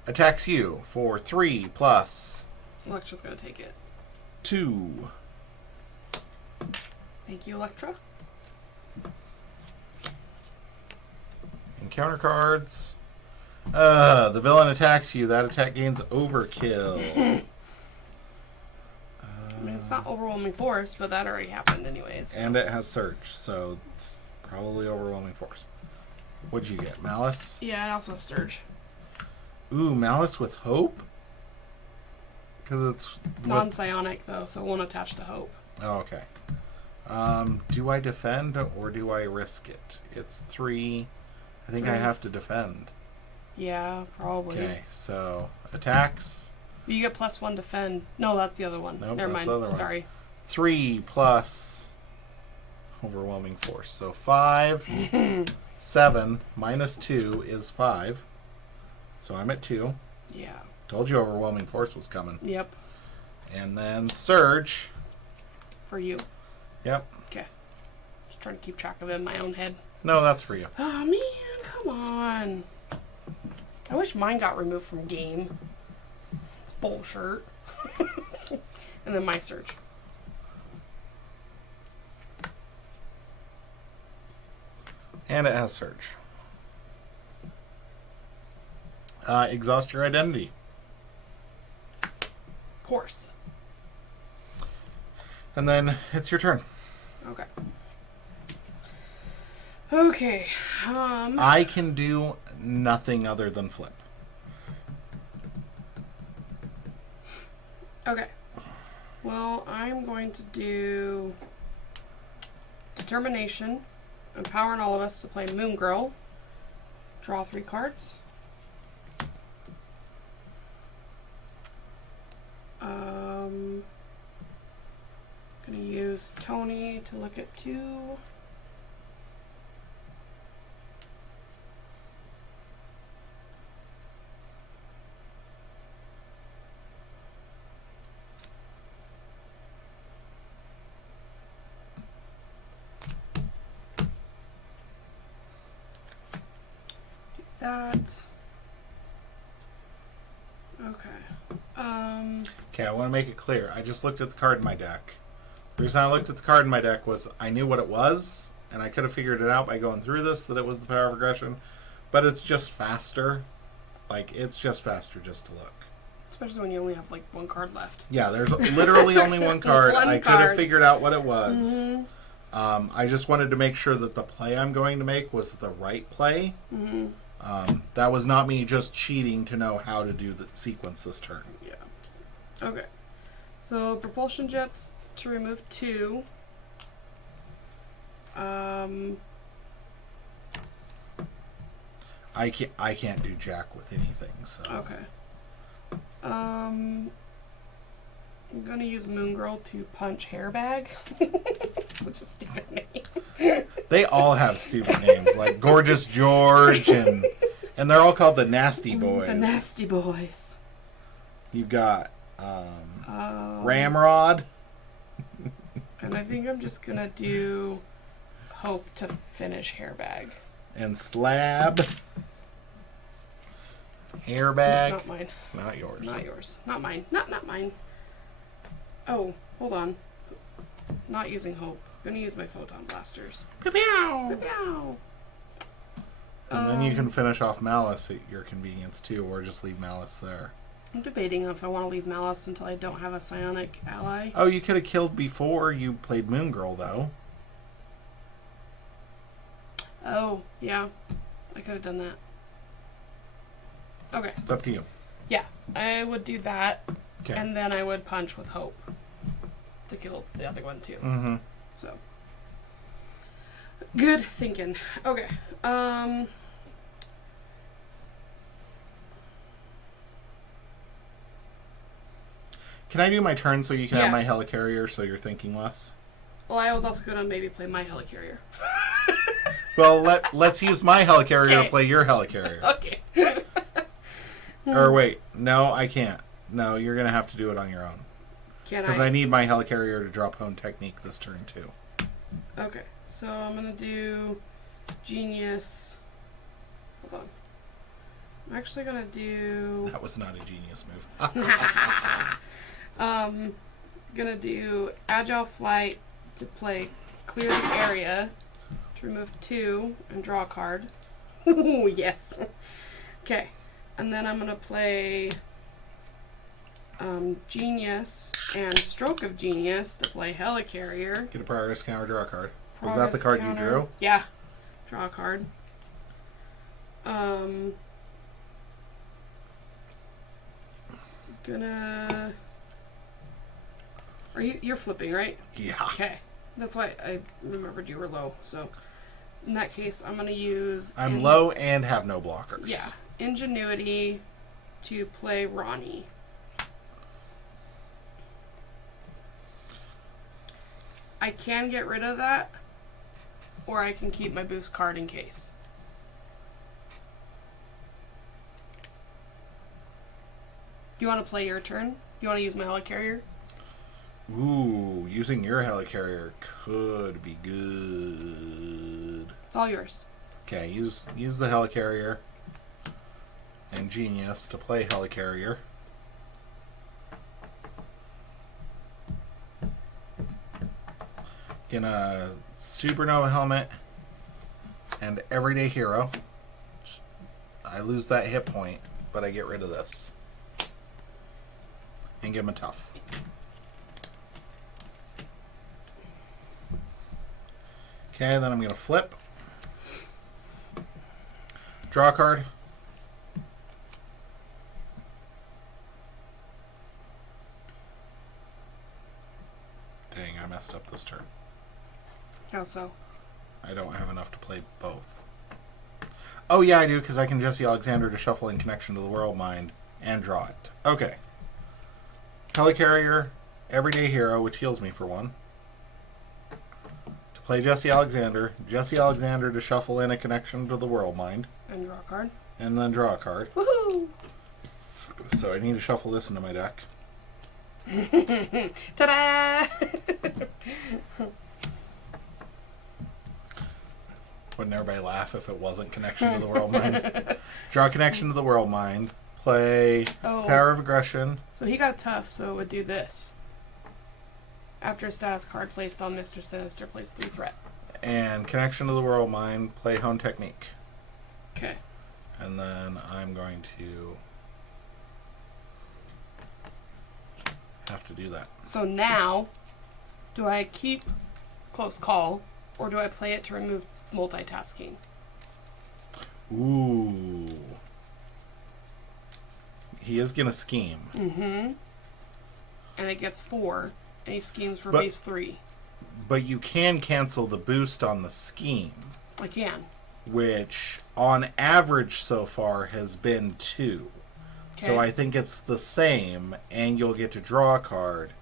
Attacks you for 3 plus. Electra's gonna take it. 2. Thank you, Electra. And counter cards. The villain attacks you. That attack gains overkill. I mean, it's not overwhelming force, but that already happened anyways. And it has surge, so it's probably overwhelming force. What'd you get? Malice? Yeah, I also have surge. Ooh, Malice with hope? Because it's Non-psionic, though, so it won't attach to hope. Oh, okay. Do I defend or do I risk it? It's 3. I think 3. I have to defend. Yeah, probably. Okay, so attacks. You get +1 defend. No, that's the other one. Nope, Never that's mind. the other one. Sorry. 3 plus overwhelming force. So 5. 7 minus 2 is 5. So I'm at 2. Yeah. Told you overwhelming force was coming. Yep. And then surge. For you. Yep. Okay. Just trying to keep track of it in my own head. No, that's for you. Oh, man. Come on. I wish mine got removed from game. It's bullshit. And then my surge. And it has surge. Exhaust your identity. Of course. And then it's your turn. Okay. Okay. I can do nothing other than flip. Okay. Well, I'm going to do Determination, empowering all of us to play Moon Girl. Draw 3 cards. Gonna use Tony to look at 2. That. Okay. Okay, I want to make it clear. I just looked at the card in my deck. The reason I looked at the card in my deck was I knew what it was, and I could have figured it out by going through this, that it was the power of aggression. But it's just faster. Like, it's just faster just to look. Especially when you only have, like, 1 card left. Yeah, there's literally only one card. One I could have card. figured out what it was. Mm-hmm. I just wanted to make sure that the play I'm going to make was the right play. Mm-hmm. That was not me just cheating to know how to do the sequence this turn. Yeah. Okay. So, propulsion jets to remove 2. I can't do jack with anything, so. Okay. I'm gonna use Moon Girl to punch Hairbag. Such a stupid name. They all have stupid names, like Gorgeous George, and they're all called the Nasty Boys. The Nasty Boys. You've got Ramrod. And I think I'm just gonna do Hope to finish Hairbag. And Slab. Hairbag. Not mine. Not yours. Not yours. Not mine. Not mine. Oh, hold on. Not using Hope. I'm gonna use my Photon Blasters. Pew pew! Pew pew! And then you can finish off Malice at your convenience too, or just leave Malice there. I'm debating if I want to leave Malice until I don't have a psionic ally. Oh, you could have killed before you played Moon Girl, though. Oh, yeah. I could have done that. Okay. It's up to you. Yeah, I would do that. Okay. And then I would punch with Hope to kill the other one, too. Mm-hmm. So. Good thinking. Okay. Can I do my turn so you can have Yeah. my helicarrier so you're thinking less? Well, I was also going to maybe play my helicarrier. Well, let's use my helicarrier Okay. to play your helicarrier. Okay. Or wait, no, I can't. No, you're going to have to do it on your own. Can Because I? I need my helicarrier to drop Hone Technique this turn, too. Okay. So I'm going to do Genius. Hold on. I'm actually going to do... That was not a genius move. Gonna do Agile Flight to play Clear the Area to remove 2 and draw a card. Ooh, yes. Okay, and then I'm gonna play Genius and Stroke of Genius to play Helicarrier. Get a progress counter, draw a card. Was that the Progress card counter. you drew? Yeah, draw a card. Gonna. You're flipping, right? Yeah. Okay. That's why I remembered you were low. So, in that case, I'm going to use... I'm low and have no blockers. Yeah. Ingenuity to play Ronnie. I can get rid of that, or I can keep my boost card in case. Do you want to play your turn? Do you want to use my helicarrier? Ooh, using your helicarrier could be good. It's all yours. Okay, use the helicarrier and Genius to play helicarrier. Gonna Supernova Helmet and Everyday Hero. I lose that hit point, but I get rid of this. And give him a tough. Okay, then I'm going to flip. Draw a card. Dang, I messed up this turn. How so? I don't have enough to play both. Oh, yeah, I do, because I can Jesse Alexander to shuffle in connection to the World Mind and draw it. Okay. Helicarrier, Everyday Hero, which heals me for 1. To play Jesse Alexander to shuffle in a connection to the World Mind. And draw a card. And then draw a card. Woohoo! So I need to shuffle this into my deck. Ta-da! Wouldn't everybody laugh if it wasn't connection to the World Mind? Draw connection to the World Mind. Play Power of Aggression. So he got a tough, so it would do this. After a status card placed on Mister Sinister, place 3 threat. And connection to the World Mind. Play Hone Technique. Okay. And then I'm going to have to do that. So now, do I keep Close Call, or do I play it to remove multitasking? Ooh. He is going to scheme. Mm-hmm. And it gets 4, and he schemes for base 3. But you can cancel the boost on the scheme. I can. Which, on average so far, has been 2. Okay. So I think it's the same, and you'll get to draw a card.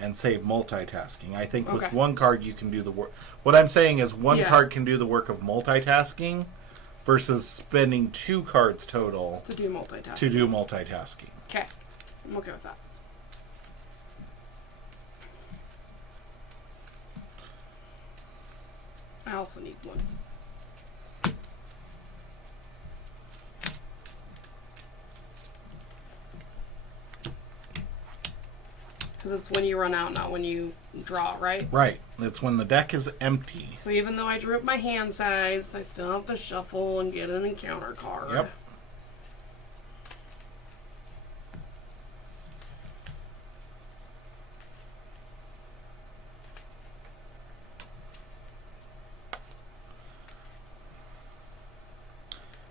and save multitasking. I think with Okay. one card you can do the work. What I'm saying is one Yeah. card can do the work of multitasking versus spending 2 cards total To do multitasking. to do multitasking. Okay. I'm okay with that. I also need one. Because it's when you run out, not when you draw, right? Right. It's when the deck is empty. So even though I drew up my hand size, I still have to shuffle and get an encounter card. Yep.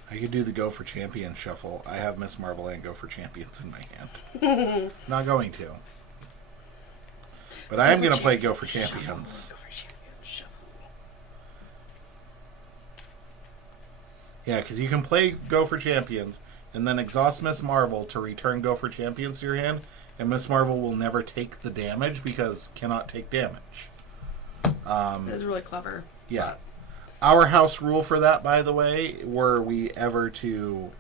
I could do the Go for Champion shuffle. I have Miss Marvel and Go for Champions in my hand. Not going to. But I am going to play Go for Champions. Go for Champions. Shuffle. Yeah, because you can play Go for Champions and then exhaust Miss Marvel to return Go for Champions to your hand, and Miss Marvel will never take the damage because cannot take damage. That is really clever. Yeah. Our house rule for that, by the way, were we ever to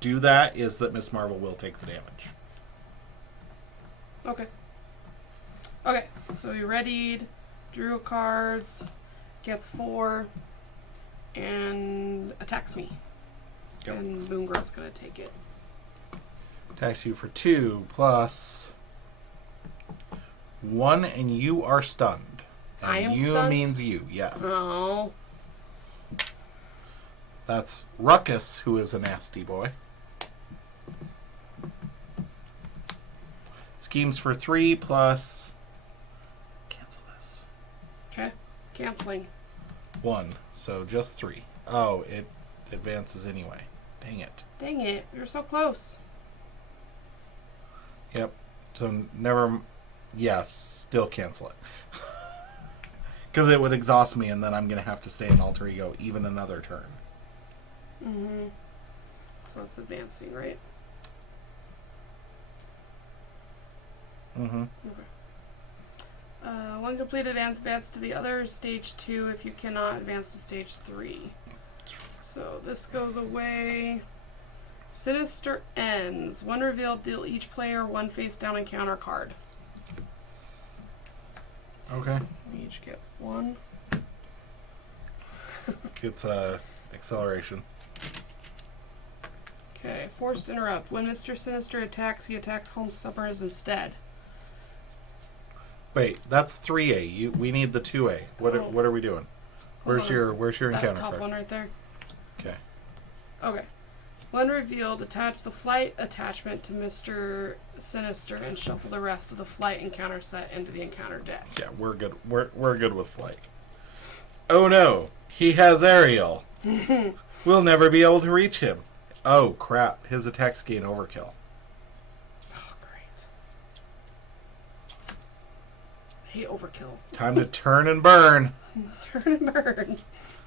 do that, is that Miss Marvel will take the damage. Okay. Okay, so we readied, drew cards, gets 4, and attacks me. Yep. And Boom Girl's gonna take it. Attacks you for 2 plus 1, and you are stunned. And I am you stunned? means you, yes. Oh. That's Ruckus, who is a nasty boy. Schemes for 3 plus... Cancel this. Okay. Canceling. 1, so just 3. Oh, it advances anyway. Dang it. Dang it, you're so close. Yep. So never... Yeah, still cancel it. Because it would exhaust me, and then I'm going to have to stay in Alter Ego even another turn. Mm-hmm. So it's advancing, right? Mm-hmm. Okay. One completed advance to the other, stage 2 if you cannot advance to stage 3. So this goes away. Sinister ends. One revealed, deal each player 1 face down encounter card. Okay. We each get 1. It's acceleration. Okay, forced interrupt. When Mister Sinister attacks, he attacks home summers instead. Wait, that's 3A. We need the 2A. What are we doing? Where's your That encounter top card? one right there. Okay. Okay. When revealed, attach the flight attachment to Mister Sinister and shuffle the rest of the flight encounter set into the encounter deck. Yeah, we're good. We're good with flight. Oh no, he has aerial. We'll never be able to reach him. Oh crap, his attacks gain overkill. Oh, great. I hate overkill. Time to turn and burn. Turn and burn.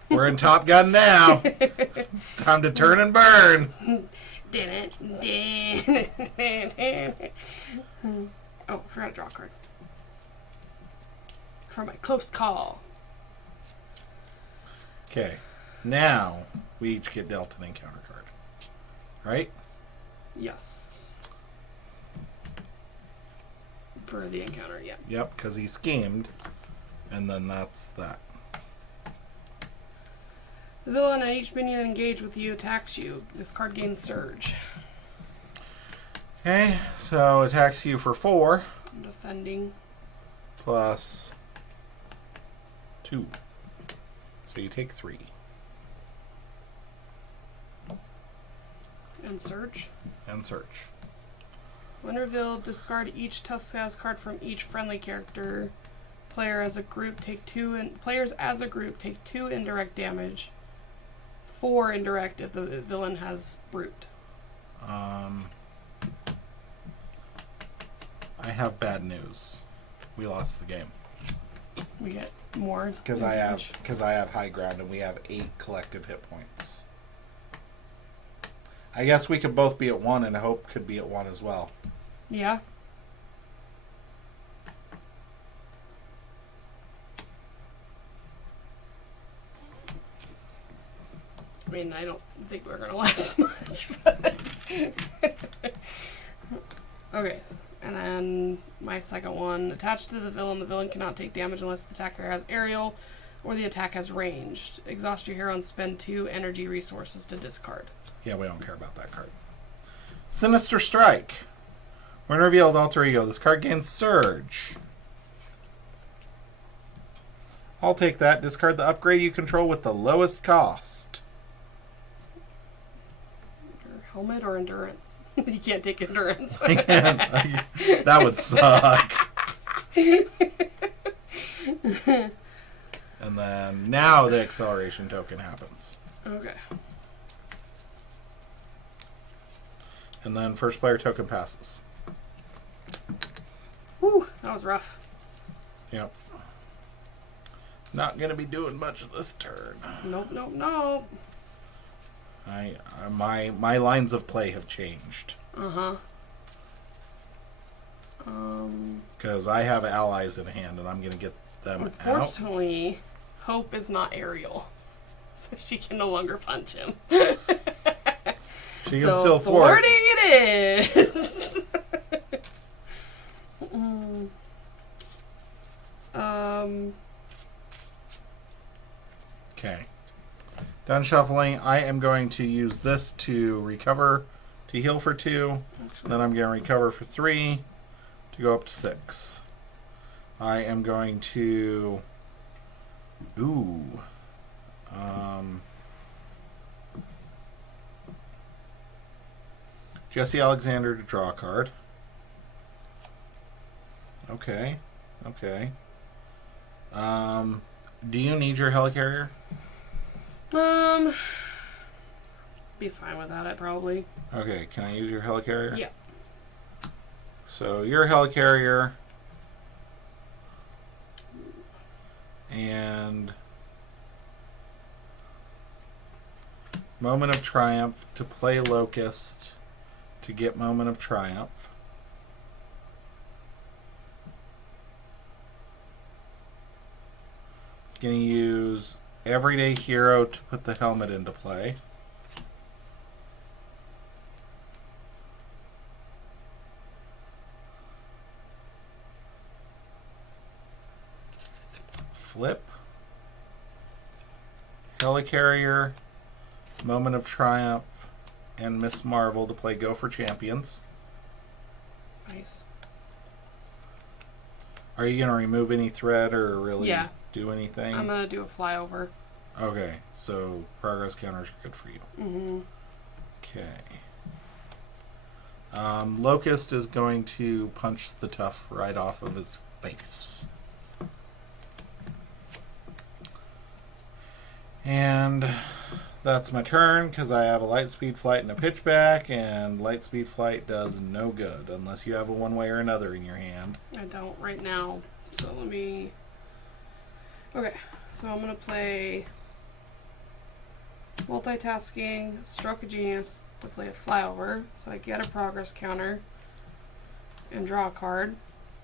We're in Top Gun now. It's time to turn and burn. Oh, forgot to draw a card. For my close call. Okay, now we each get dealt an encounter card. Right? Yes. For the encounter, yeah. Yep, because he schemed, and then that's that. The villain and each minion engaged with you attacks you. This card gains Surge. Okay, so attacks you for 4 I'm defending. plus 2. So you take 3. And Surge. And search. When revealed, discard each Tuskaz card from each friendly character. Players as a group take 2 indirect damage. 4 indirect if the villain has Brute. I have bad news. We lost the game We get more because I damage. have high ground and we have 8 collective hit points. I guess we could both be at 1 and Hope could be at 1 as well. Yeah. I mean, I don't think we're going to last much. But okay. And then my second one. Attached to the villain cannot take damage unless the attacker has aerial or the attack has ranged. Exhaust your hero and spend 2 energy resources to discard. Yeah, we don't care about that card. Sinister Strike. When revealed alter ego, this card gains Surge. I'll take that. Discard the upgrade you control with the lowest cost. Your helmet or endurance? You can't take endurance. That would suck. And then now the acceleration token happens. Okay. And then first player token passes. Whew, that was rough. Yep. Not going to be doing much this turn. Nope, nope, nope. My lines of play have changed. Uh-huh. Because I have allies in hand, and I'm going to get them out. Unfortunately, Hope is not aerial. So she can no longer punch him. She can still thwart. Thwarting it is. Okay. Done shuffling. I am going to use this to recover, to heal for 2. Then I'm going to recover for 3 to go up to 6. I am going to... Jesse Alexander to draw a card. Okay. Okay. Do you need your helicarrier? Be fine without it, probably. Okay, can I use your helicarrier? Yeah. So your helicarrier and Moment of Triumph to play Locust to get Moment of Triumph. Gonna use Everyday Hero to put the helmet into play. Flip. Helicarrier, Moment of Triumph, and Miss Marvel to play Go for Champions. Nice. Are you going to remove any threat or really Yeah. do anything? I'm going to do a flyover. Okay, so progress counters are good for you. Mm-hmm. Okay. Locust is going to punch the Tough right off of his face. And that's my turn because I have a light speed flight and a pitchback, and light speed flight does no good unless you have a one way or another in your hand. I don't right now. So let me... Okay, so I'm going to play multitasking, Stroke of Genius to play a flyover. So I get a progress counter and draw a card.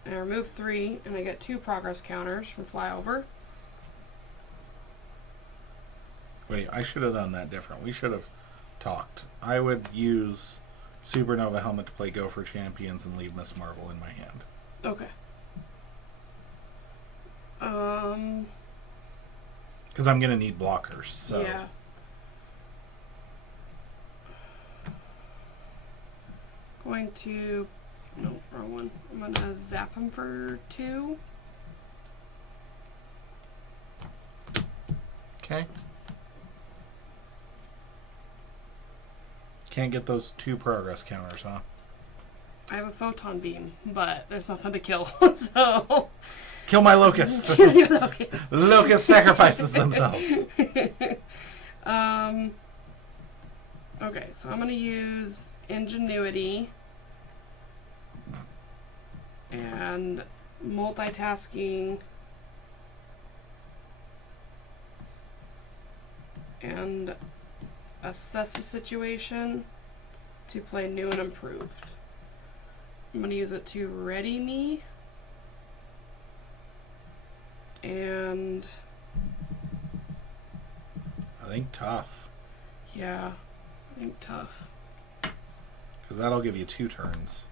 And I remove 3 and I get 2 progress counters from flyover. Wait, I should have done that different. We should have talked. I would use Supernova Helmet to play Go for Champions and leave Miss Marvel in my hand. Okay. Because I'm going to need blockers, so... Yeah. Going to... No, wrong one. I'm going to zap him for 2. Okay. Can't get those 2 progress counters, huh? I have a photon beam, but there's nothing to kill, so... Kill my Locust! Kill your Locust. Locust sacrifices themselves. Okay, so I'm going to use Ingenuity and multitasking and assess the situation to play New and Improved. I'm going to use it to ready me and I think Tough. Yeah. I think tough. Because that'll give you 2 turns.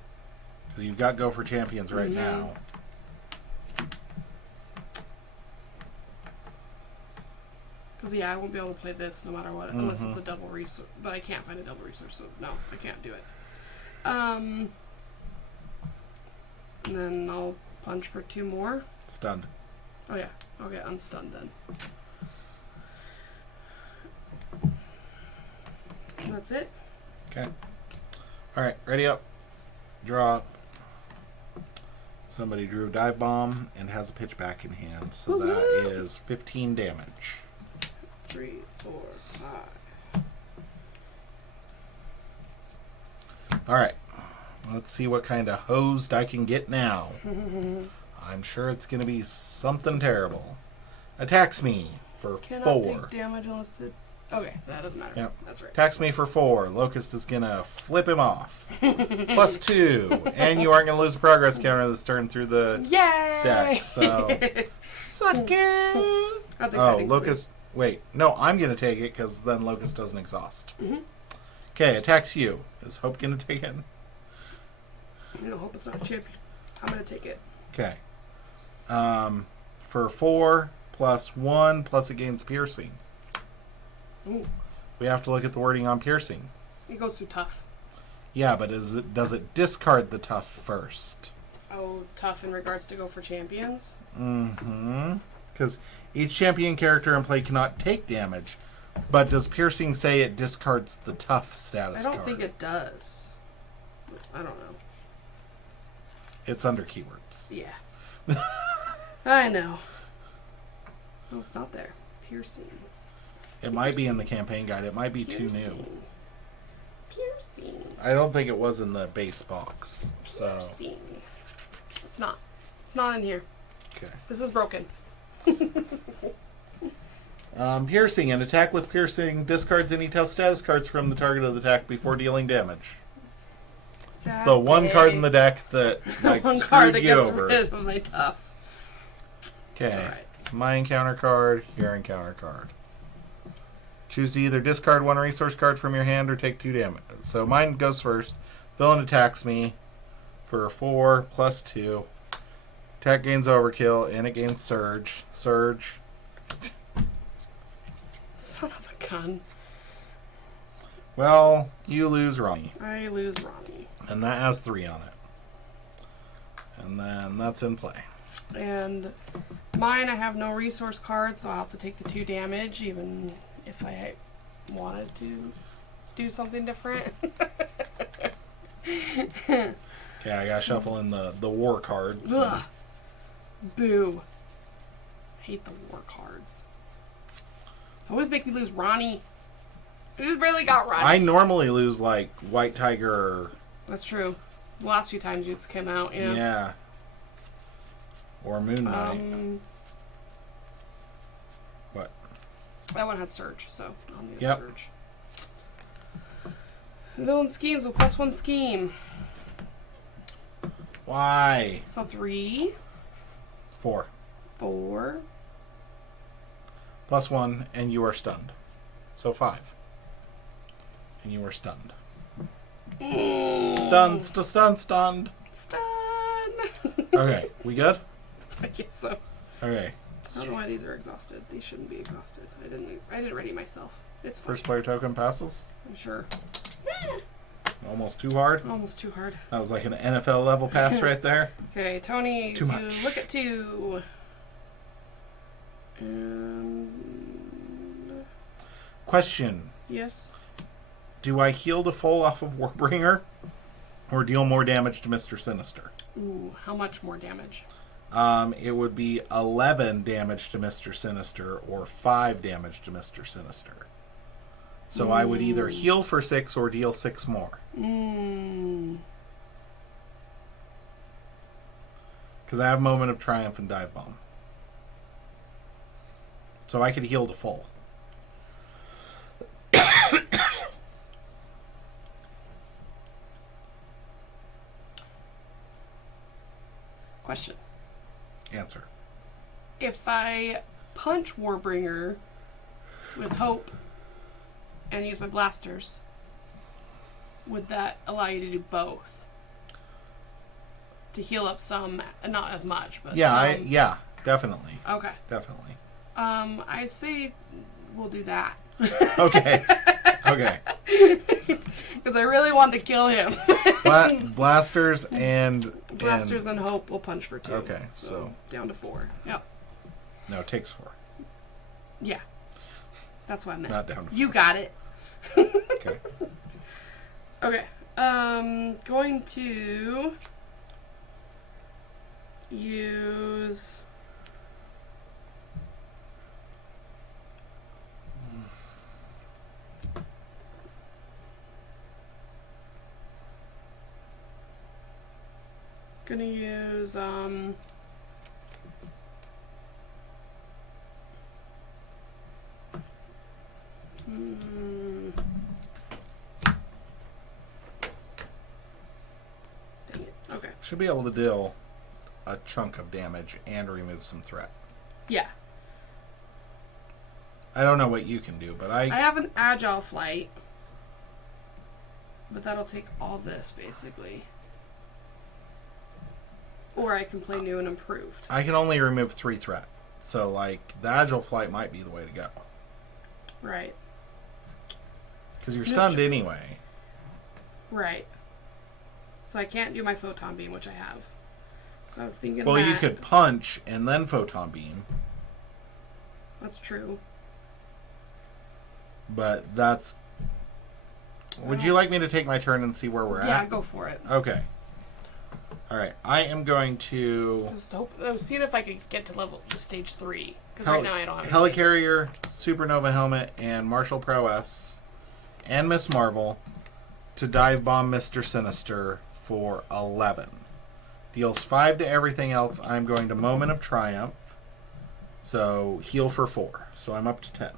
Because you've got Go for Champions right now. Because, yeah, I won't be able to play this no matter what, unless it's a double resource. But I can't find a double resource, so no, I can't do it. And then I'll punch for 2 more. Stunned. Oh, yeah. I'll get unstunned then. And that's it. Okay. Alright, ready up. Draw. Somebody drew a dive bomb and has a pitchback in hand. So that is 15 damage. 3, 4, 5. Alright. Let's see what kind of hosed I can get now. I'm sure it's going to be something terrible. Attacks me for Cannot 4. take damage unless it... Okay, that doesn't matter. Yep. That's right. Attacks me for 4. Locust is going to flip him off. Plus 2. And you aren't going to lose a progress counter this turn through the deck. So, suck it. That's exciting. Locust... Wait, no, I'm going to take it because then Locust doesn't exhaust. Okay, attacks you. Is Hope going to take it? No, Hope it's not a champion. I'm going to take it. Okay. For 4 plus 1 plus it gains piercing. Ooh. We have to look at the wording on piercing. It goes through tough. Yeah, but does it discard the tough first? Oh, tough in regards to Go for Champions? Because each champion character in play cannot take damage, but does piercing say it discards the tough status card? I don't think it does. I don't know. It's under keywords. Yeah. I know. No, it's not there. Piercing. It might be in the campaign guide. It might be too new. Piercing. I don't think it was in the base box. So. Piercing. It's not. It's not in here. Okay. This is broken. Piercing. An attack with piercing discards any tough status cards from the target of the attack before dealing damage. It's the one card in the deck that like one card that screwed you gets over. rid of my tough. Okay. Right. My encounter card, your encounter card. Choose to either discard 1 resource card from your hand or take 2 damage. So mine goes first. Villain attacks me for 4 plus 2. Attack gains overkill and it gains surge. Surge. Son of a gun. Well, you lose Ronnie. I lose Ronnie. And that has 3 on it. And then that's in play. And mine, I have no resource cards, so I'll have to take the 2 damage, even if I wanted to do something different. Okay, I gotta shuffle in the war cards. Ugh. Boo. Hate the war cards. Always make me lose Ronnie. I just barely got Ronnie. I normally lose like White Tiger. That's true. The last few times it's come out, yeah. Yeah. Or Moon Knight. What? That one had Surge, so I'll need a Yep. Surge. Villain schemes with +1 scheme. Why? So 3, 4. 4. Plus 1, and you are stunned. So 5. And you are stunned. Stunned, stunned. Stun. Okay, we good? I guess so. Okay. I don't know why these are exhausted. These shouldn't be exhausted. I didn't ready myself. It's fine. First player token passes. I'm sure. Almost too hard. Almost too hard. That was like an NFL level pass right there. Okay, Tony, Too much. look at 2. And Question. yes. Do I heal the full off of Warbringer? Or deal more damage to Mister Sinister? Ooh, how much more damage? It would be 11 damage to Mister Sinister or 5 damage to Mister Sinister. So I would either heal for 6 or deal 6 more. Because I have Moment of Triumph and Dive Bomb. So I could heal to full. Question. Answer. If I punch Warbringer with Hope and use my blasters, would that allow you to do both? To heal up some, not as much, but yeah, some. yeah, definitely. Okay. Definitely. I say we'll do that. Okay. Okay. Because I really wanted to kill him. Blasters and Hope will punch for 2. Okay, so down to 4. Yep. No, it takes 4. Yeah. That's what I meant. Not down to 4. You got it. Okay. Okay. Going to use dang it. Okay. Should be able to deal a chunk of damage and remove some threat. Yeah. I don't know what you can do, but I have an agile flight. But that'll take all this, basically. Or I can play new and improved. I can only remove 3 threat. So, like, the agile flight might be the way to go. Right. Because you're stunned anyway. Right. So I can't do my photon beam, which I have. So I was thinking Well, that... you could punch and then photon beam. That's true. But that's... Would you like me to take my turn and see where we're at? Yeah, go for it. Okay. Alright, I am going to... I was seeing if I could get to stage 3. Because right now I don't have Helicarrier, Supernova Helmet, and Martial Prowess, and Miss Marvel to dive bomb Mister Sinister for 11. Deals 5 to everything else. I'm going to Moment of Triumph. So, heal for 4. So I'm up to 10.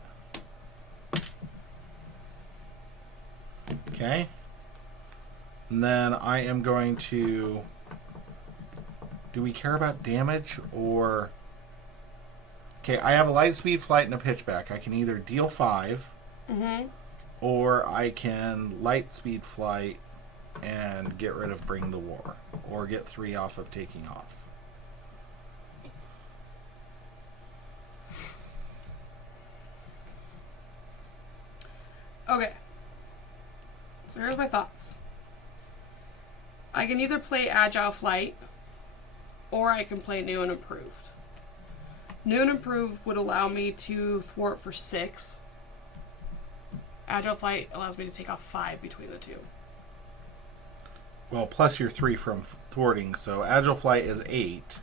Okay. And then I am going to... Do we care about damage or... Okay, I have a light speed flight and a pitchback. I can either deal 5 or I can light speed flight and get rid of Bring the War or get 3 off of taking off. Okay. So here's my thoughts. I can either play Agile Flight or I can play New and Improved. New and Improved would allow me to thwart for 6. Agile Flight allows me to take off 5 between the two. Well, plus your 3 from thwarting. So Agile Flight is 8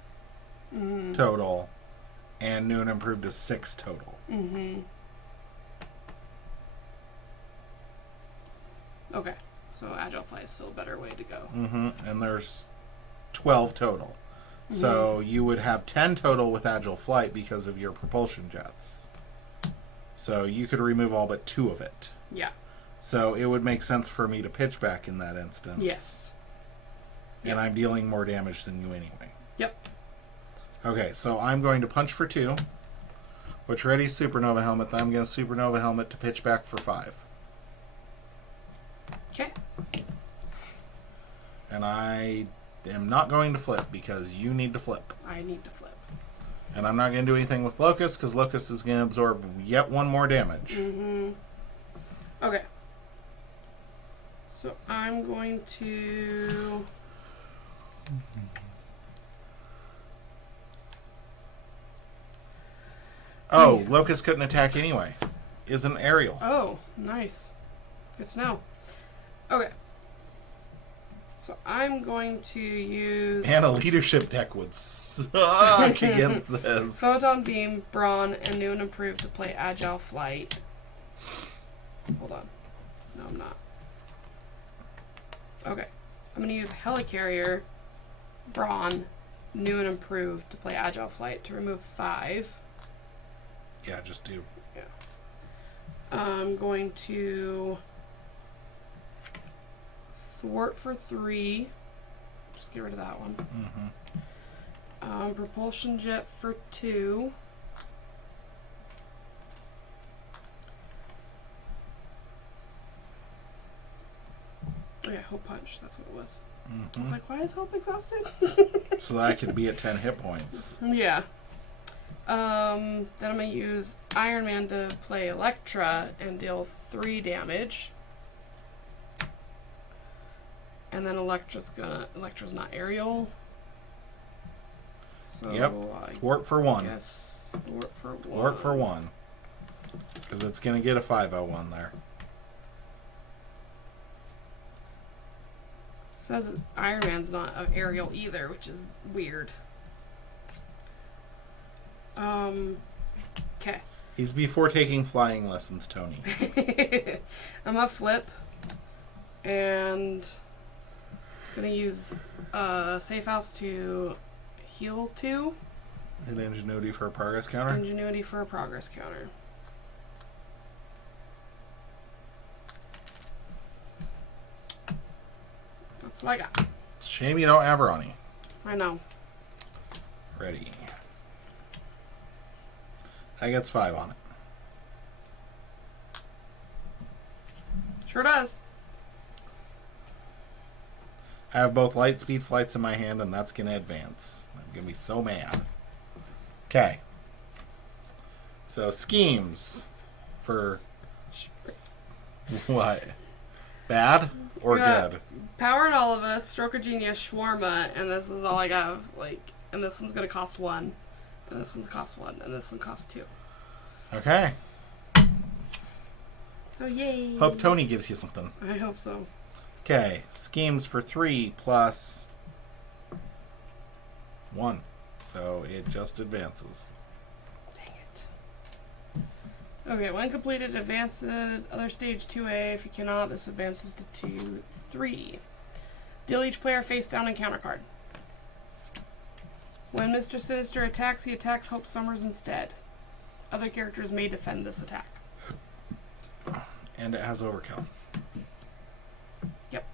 total, and New and Improved is 6 total. Okay, so Agile Flight is still a better way to go. And there's 12 total. So you would have 10 total with Agile Flight because of your propulsion jets. So you could remove all but 2 of it. Yeah. So it would make sense for me to pitch back in that instance. Yes. And I'm dealing more damage than you anyway. Yep. Okay, so I'm going to punch for 2, which readies Supernova Helmet. Then I'm going to Supernova Helmet to pitch back for 5. Okay. And I am not going to flip because you need to flip. I need to flip. And I'm not going to do anything with Locust because Locust is going to absorb yet 1 more damage. Okay. So I'm going to... Oh, Locust couldn't attack anyway. Isn't aerial. Oh, nice. Good to know. Okay. So I'm going to use... And a leadership deck would suck against this. Photon Beam, Brawn, and New and Improved to play Agile Flight. Hold on. No, I'm not. Okay. I'm going to use Helicarrier, Brawn, New and Improved to play Agile Flight to remove 5. Yeah, just do. Yeah. I'm going to thwart for 3. Just get rid of that one. Propulsion jet for 2. Oh yeah, Hope Punch. That's what it was. I was like, why is Hope exhausted? So that I could be at 10 hit points. Yeah. Then I'm going to use Iron Man to play Elektra and deal 3 damage. And then Elektra's not aerial. So Yep. Thwart for 1. Yes, thwart for 1. Thwart for 1. Because it's going to get a 501 there. Says Iron Man's not aerial either, which is weird. Okay. He's before taking flying lessons, Tony. I'm gonna flip and gonna use Safe House to heal 2. And Ingenuity for a progress counter. Ingenuity for a progress counter. That's what I got. Shame you don't have Ronnie. I know. Ready. That gets 5 on it. Sure does. I have both light speed flights in my hand, and that's going to advance. I'm going to be so mad. Okay. So, schemes for what? Bad or good? Powered all of us, Stroke of Genius, Shawarma, and this is all I got. And this one's going to cost 1. And this one's cost 1. And this one costs 2. Okay. So, yay. Hope Tony gives you something. I hope so. Okay. Schemes for 3 plus 1. So it just advances. Dang it. Okay, when completed, advance to other stage 2A. If you cannot, this advances to 2-3. Deal each player face down and counter card. When Mister Sinister attacks, he attacks Hope Summers instead. Other characters may defend this attack. And it has overkill. Yep.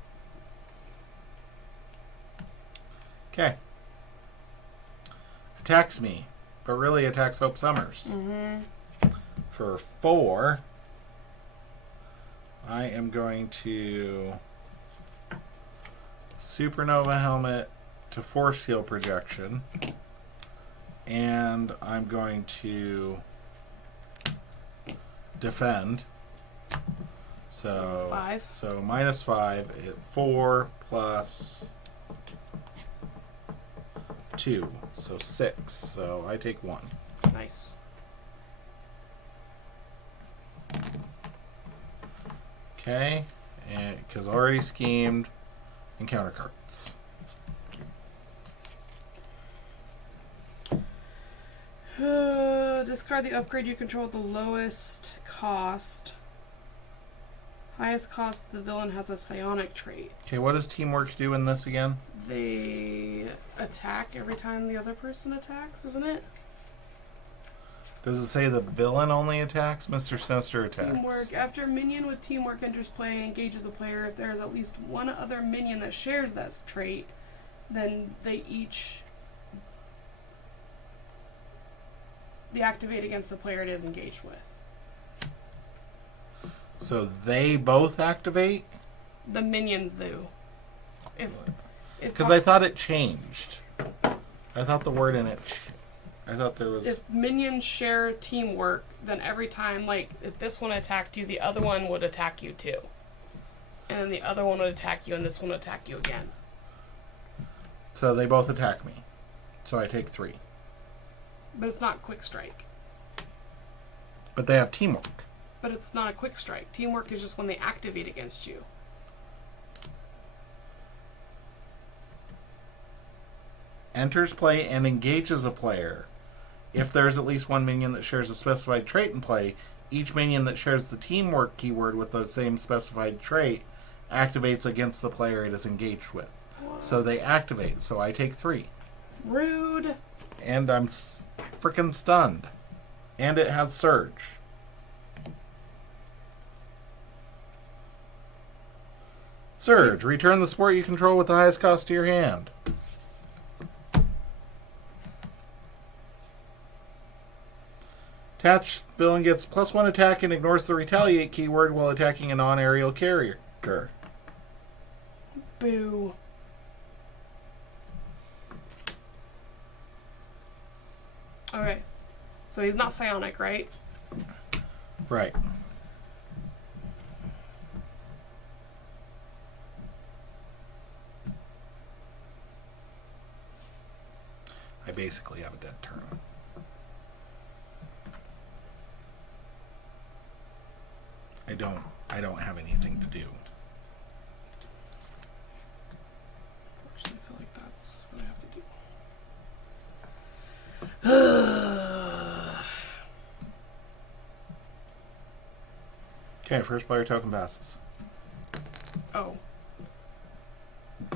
Okay. Attacks me, but really attacks Hope Summers. For 4, I am going to Supernova Helmet to Force Field Projection. And I'm going to defend. So 5. So minus 5. 4 plus 2. So 6. So I take 1. Nice. Okay. Because already schemed and counter cards. Discard the upgrade you control at the lowest cost. Highest cost, the villain has a psionic trait. Okay, what does teamwork do in this again? They attack every time the other person attacks, isn't it? Does it say the villain only attacks? Mister Sinister attacks. Teamwork. After a minion with teamwork enters play and engages a player, if there is at least one other minion that shares that trait, then they each deactivate against the player it is engaged with. So they both activate? The minions do. Because I thought it changed. I thought the word in it... I thought there was... If minions share teamwork, then every time, like, if this one attacked you, the other one would attack you too. And then the other one would attack you, and this one would attack you again. So they both attack me. So I take 3. But it's not quick strike. But they have teamwork. But it's not a quick strike. Teamwork is just when they activate against you. Enters play and engages a player. If there's at least one minion that shares a specified trait in play, each minion that shares the teamwork keyword with the same specified trait activates against the player it is engaged with. What? So they activate. So I take 3. Rude. And I'm freaking stunned. And it has Surge. Surge. Return the support you control with the highest cost to your hand. Attached villain gets +1 attack and ignores the retaliate keyword while attacking a non-aerial character. Boo. Okay. So he's not psionic, right? Right. I basically have a dead turn. I don't have anything to do. Unfortunately, I feel like that's what I have to do. Okay, first player token passes. Oh.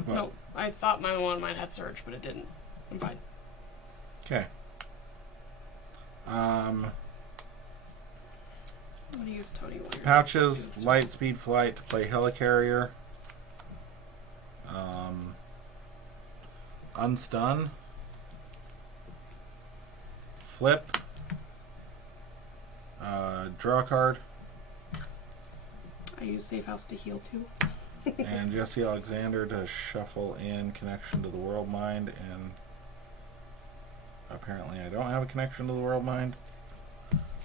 What? No, I thought one of mine had surge, but it didn't. I'm fine. Okay. I'm gonna use Tony while you're Pouches, doing light speed flight to play helicarrier. Unstun. Flip. Draw a card. I use Safe House to heal too. And Jesse Alexander to shuffle in connection to the world mind, and apparently I don't have a connection to the world mind.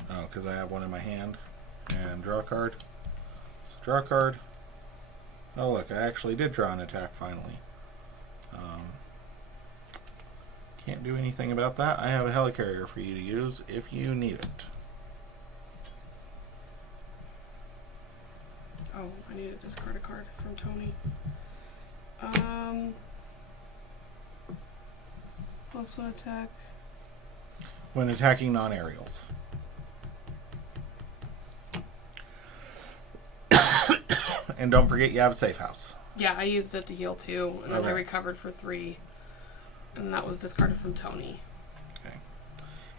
Oh, because I have one in my hand. And draw a card. So draw a card. Oh look, I actually did draw an attack finally. Can't do anything about that. I have a helicarrier for you to use if you need it. Oh, I need to discard a card from Tony. Plus one attack. When attacking non-aerials. And don't forget you have a safe house. Yeah, I used it to heal too, and then I Okay. recovered for 3. And that was discarded from Tony. Okay.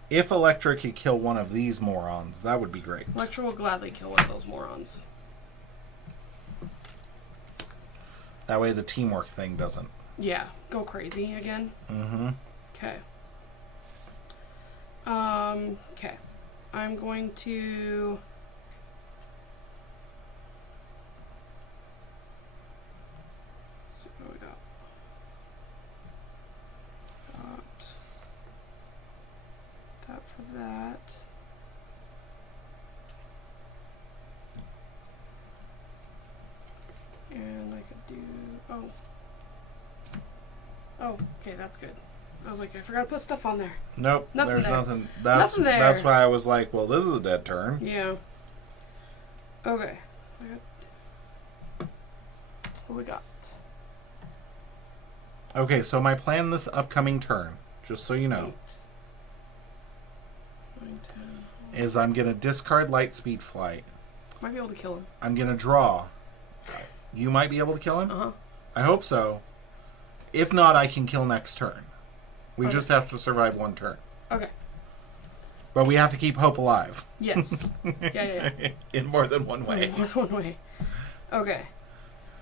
If Electra could kill one of these morons, that would be great. Electra will gladly kill one of those morons. That way the teamwork thing doesn't. Yeah, go crazy again. Mm-hmm. Okay. Okay. I'm going to... So what do we got? Got that for that. And I could do... Oh. Oh, okay, that's good. I was like, I forgot to put stuff on there. Nope, Nothing there's there. nothing. That's Nothing there. That's why I was like, well, this is a dead turn. Yeah. Okay. What we got? Okay, so my plan this upcoming turn, just so you know, 8, 9, 10. is I'm going to discard Lightspeed Flight. Might be able to kill him. I'm going to draw. You might be able to kill him? Uh-huh. I hope so. If not, I can kill next turn. We Okay. just have to survive one turn. Okay. But we have to keep hope alive. Yes. Yeah. In more than one way. More than one way. Okay.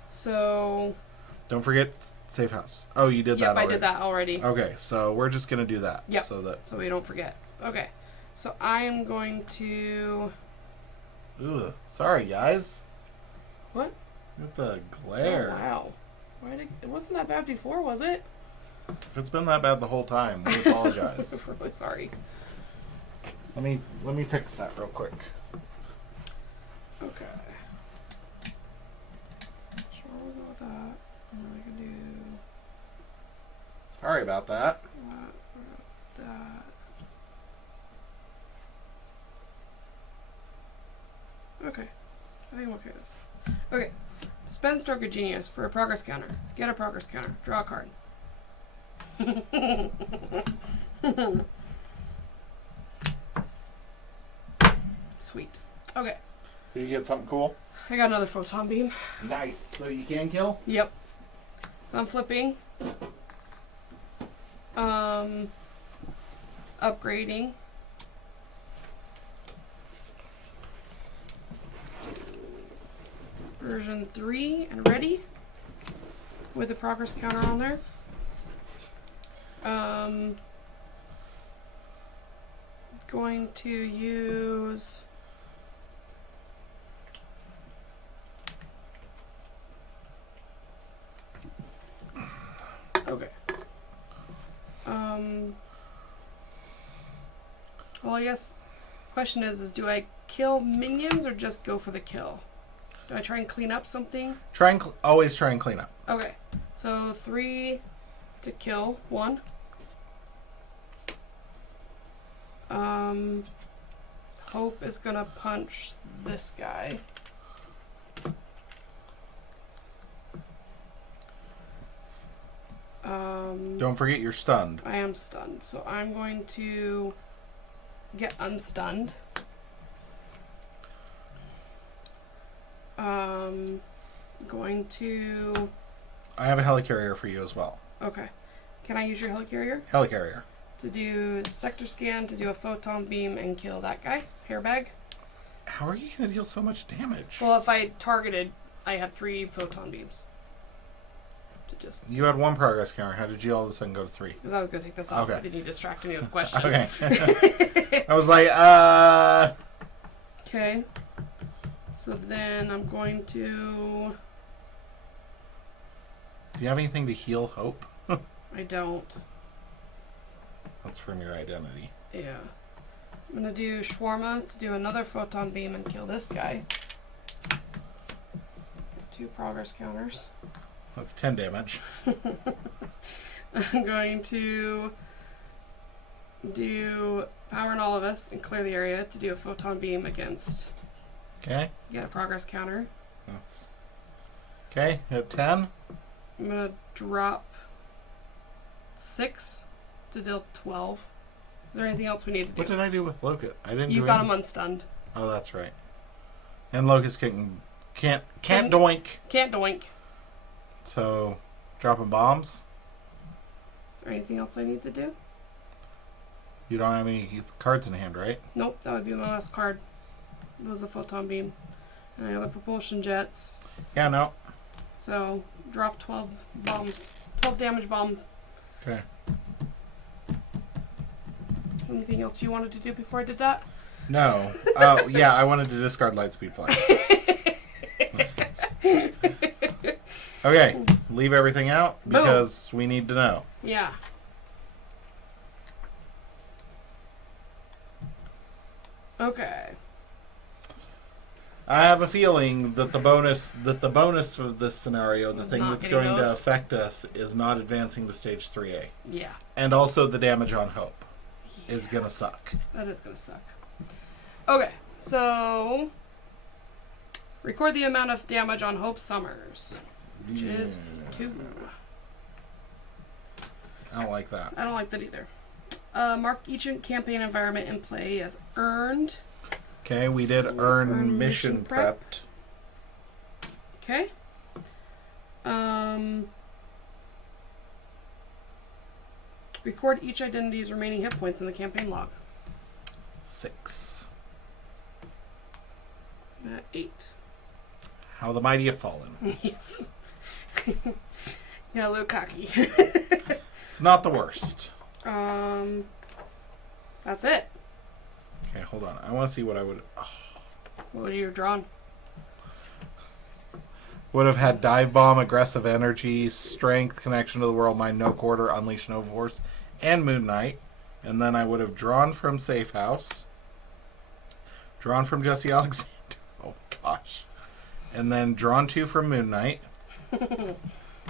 So... Don't forget safe house. Oh, you did that Yep, already. I did that already. Okay, so we're just going to do that. Yep. So we don't forget. Okay. So I am going to... Ugh. Sorry, guys. What? Look at the glare. Oh, wow. It wasn't that bad before, was it? If it's been that bad the whole time, we apologize. I'm really sorry. Let me fix that real quick. Okay. Sure, we'll go with that. And then I can do Sorry about that. that. Okay. I think I'm okay with this. Okay. Spend Stroke of Genius for a progress counter. Get a progress counter. Draw a card. Sweet. Okay. Did you get something cool? I got another photon beam. Nice. So you can kill? Yep. So I'm flipping. Upgrading. Version 3 and ready. With a progress counter on there. Going to use Well, I guess question is do I kill minions or just go for the kill? Do I try and clean up something? Always try and clean up. Okay. So 3 to kill 1. Hope is gonna punch this guy. Don't forget you're stunned. I am stunned, so I'm going to get unstunned. Going to... I have a helicarrier for you as well. Okay. Can I use your helicarrier? Helicarrier. To do sector scan, to do a photon beam, and kill that guy. Hairbag. How are you going to deal so much damage? Well, if I targeted, I had 3 photon beams. You had 1 progress counter. How did you all of a sudden go to 3? Because I was going to take this off, Okay. but then you distracted me with questions. Okay. I was like, Okay. So then I'm going to... Do you have anything to heal Hope? I don't. That's from your identity. Yeah. I'm going to do Shawarma to do another photon beam and kill this guy. 2 progress counters. That's 10 damage. I'm going to do Power in All of Us and clear the area to do a photon beam against. Okay. Get a progress counter. That's okay. At 10. I'm going to drop 6 to deal 12. Is there anything else we need to do? What did I do with Locust? I didn't. You got him unstunned. Oh, that's right. And Locust can't doink. Can't doink. So, dropping bombs. Is there anything else I need to do? You don't have any cards in hand, right? Nope, that would be my last card. It was a photon beam. And I got the propulsion jets. Yeah, no. So, drop 12 bombs. 12 damage bomb. Okay. Anything else you wanted to do before I did that? No. Oh, yeah, I wanted to discard Lightspeed Flash. Okay, leave everything out because we need to know. Yeah. Okay. I have a feeling that the bonus for this scenario, the Is thing not that's getting going to those? affect us, is not advancing to stage 3A. Yeah. And also the damage on Hope is going to suck. That is going to suck. Okay, so record the amount of damage on Hope Summers, which is 2. I don't like that. I don't like that either. Mark each campaign environment in play as earned. Okay, we did earn mission prepped. Okay. Record each identity's remaining hit points in the campaign log. 6. At 8. How the mighty have fallen. Yes. Yeah, a little cocky. It's not the worst. That's it. Okay, hold on. I want to see what I would... Oh. What would you have drawn? Would have had Dive Bomb, Aggressive Energy, Strength, Connection to the World Mind, No Quarter, Unleash Nova Force, and Moon Knight. And then I would have drawn from Safe House. Drawn from Jesse Alexander. Oh, gosh. And then drawn 2 from Moon Knight.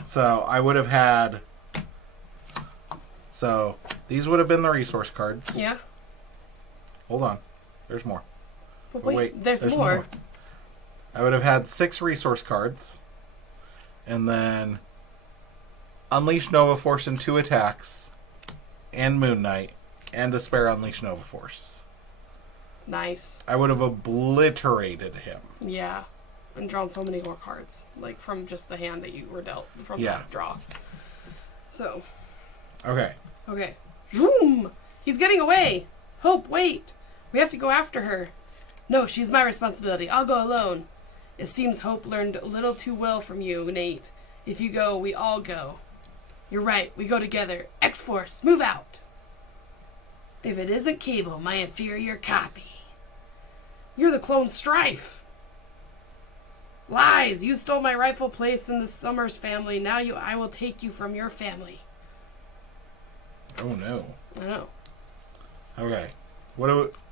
So I would have had... So these would have been the resource cards. Yeah. Hold on. There's more. But Oh, wait, there's more. I would have had 6 resource cards. And then Unleash Nova Force in 2 attacks. And Moon Knight. And a spare Unleash Nova Force. Nice. I would have obliterated him. Yeah. And drawn so many more cards. Like from just the hand that you were dealt from the draw. So. Okay. Okay. Zoom! He's getting away! Hope, wait! We have to go after her. No, she's my responsibility. I'll go alone. It seems Hope learned a little too well from you, Nate. If you go, we all go. You're right, we go together. X-Force, move out! If it isn't Cable, my inferior copy. You're the clone Strife! Lies! You stole my rightful place in the Summers family. Now I will take you from your family. Oh, no. I know. Okay.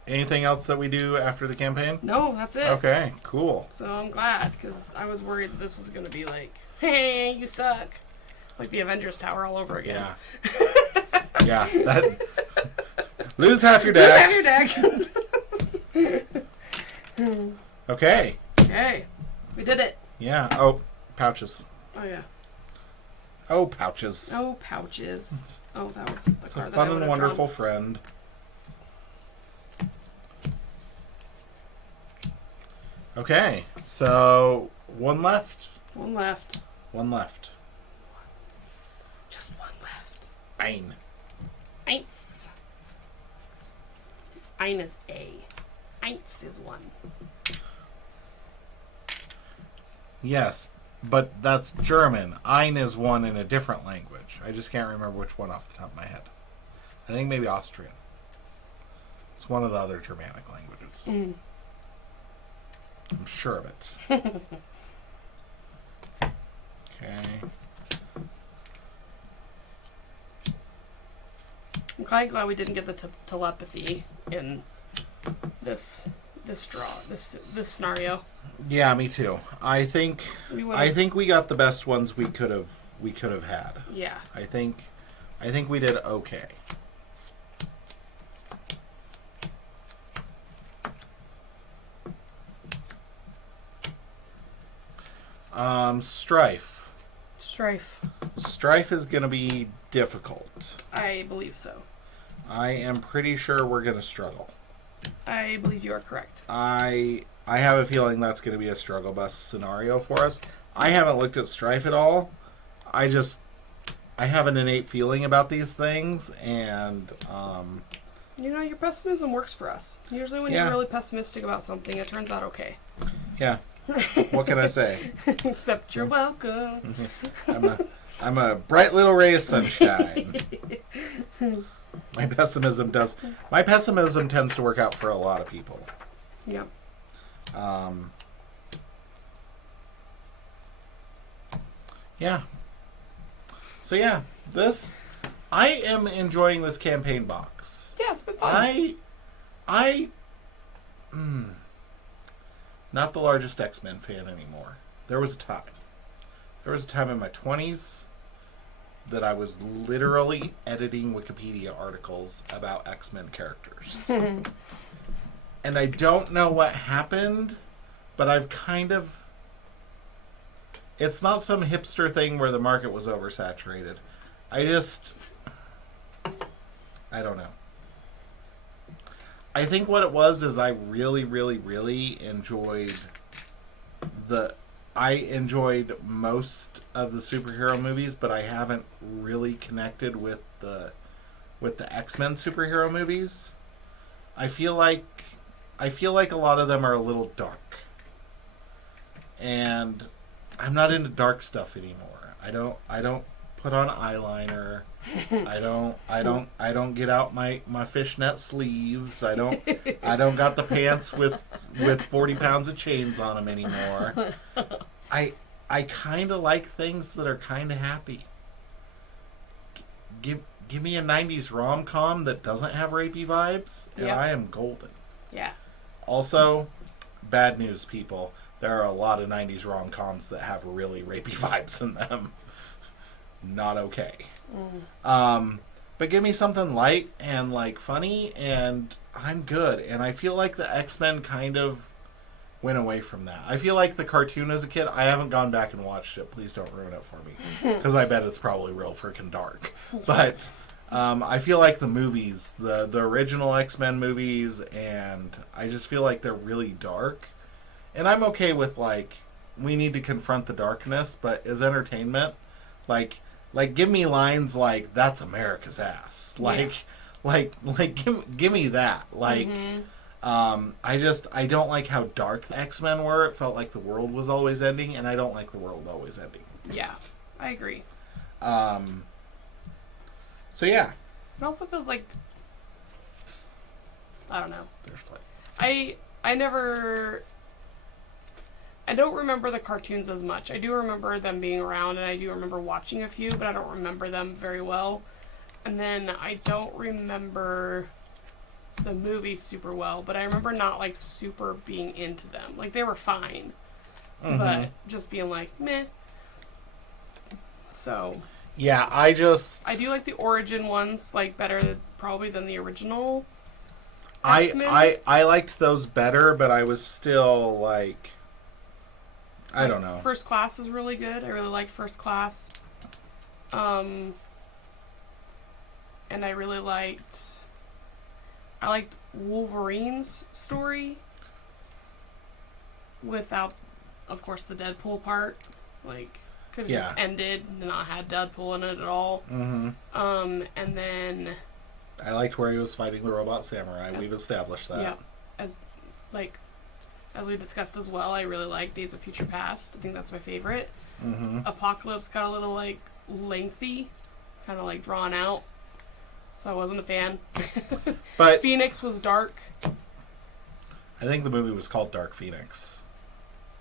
Anything else that we do after the campaign? No, that's it. Okay, cool. So I'm glad, because I was worried that this was going to be like, hey, you suck. Like the Avengers Tower all over again. Yeah. Lose half your deck. Lose half your deck. Okay. Okay. We did it. Yeah. Oh, pouches. Oh, yeah. Oh, pouches. Oh, pouches. Oh, that was the It's card a that I fun would and have wonderful drawn. friend. Okay, so one left. One left. One left. Just one left. Ein. Eins. Ein is A. Eins is one. Yes, but that's German. Ein is one in a different language. I just can't remember which one off the top of my head. I think maybe Austrian. It's one of the other Germanic languages. Mm. I'm sure of it. Okay. I'm kind of glad we didn't get the telepathy in this scenario. Yeah, me too. I think we got the best ones we could have had. Yeah. I think we did okay. Strife. Strife is going to be difficult. I believe so. I am pretty sure we're going to struggle. I believe you are correct. I have a feeling that's going to be a struggle bus scenario for us. I haven't looked at Strife at all. I have an innate feeling about these things, and your pessimism works for us. Usually when you're really pessimistic about something, it turns out okay. Yeah. What can I say? Except you're welcome. I'm a bright little ray of sunshine. My pessimism tends to work out for a lot of people. Yep. Yeah. So yeah, I am enjoying this campaign box. Yeah, it's been fun. Not the largest X-Men fan anymore. There was a time in my 20s that I was literally editing Wikipedia articles about X-Men characters. And I don't know what happened, but I've it's not some hipster thing where the market was oversaturated. I don't know. I think what it was is I really, really, really enjoyed most of the superhero movies, but I haven't really connected with the X-Men superhero movies. I feel like a lot of them are a little dark. And I'm not into dark stuff anymore. I don't put on eyeliner. I don't get out my fishnet sleeves. I don't got the pants with 40 pounds of chains on them anymore. I kind of like things that are kind of happy. Give me a 90s rom-com that doesn't have rapey vibes, and I am golden. Yeah. Also, bad news, people. There are a lot of 90s rom-coms that have really rapey vibes in them. Not okay. But give me something light and funny, and I'm good. And I feel like the X-Men kind of went away from that. I feel like the cartoon as a kid, I haven't gone back and watched it. Please don't ruin it for me, because I bet it's probably real freaking dark. But I feel like the movies, the original X-Men movies, and I just feel like they're really dark. And I'm okay with we need to confront the darkness, but as entertainment, give me lines like "That's America's ass," give me that. I don't like how dark the X-Men were. It felt like the world was always ending, and I don't like the world always ending. Yeah, I agree. So yeah, it also feels like I don't know. There's flight. I don't remember the cartoons as much. I do remember them being around, and I do remember watching a few, but I don't remember them very well. And then I don't remember the movies super well, but I remember not, like, super being into them. Like, they were fine, but just being like, meh. So... Yeah, I do like the origin ones, like, better probably than the original X-Men. I liked those better, but I was still, like... I don't know. First Class is really good. I really liked First Class. And I really liked... I liked Wolverine's story. Without, of course, the Deadpool part. Like, could have just ended and not had Deadpool in it at all. Mm-hmm. And then... I liked where he was fighting the robot samurai. We've established that. Yeah. As we discussed as well, I really like Days of Future Past. I think that's my favorite. Mm-hmm. Apocalypse got a little, like, lengthy. Kind of, like, drawn out. So I wasn't a fan. But Phoenix was dark. I think the movie was called Dark Phoenix.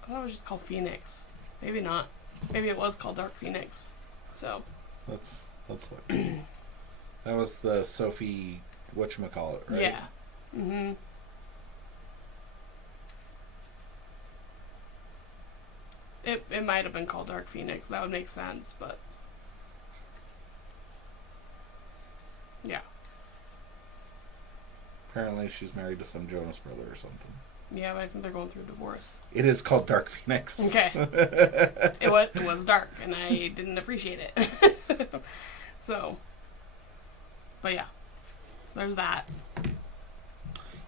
I thought it was just called Phoenix. Maybe not. Maybe it was called Dark Phoenix. So. Let's look. That was the Sophie whatchamacallit, right? Yeah. Mm-hmm. It might have been called Dark Phoenix. That would make sense, but... Yeah. Apparently she's married to some Jonas brother or something. Yeah, but I think they're going through a divorce. It is called Dark Phoenix. Okay. It was dark, and I didn't appreciate it. So... But yeah, so there's that.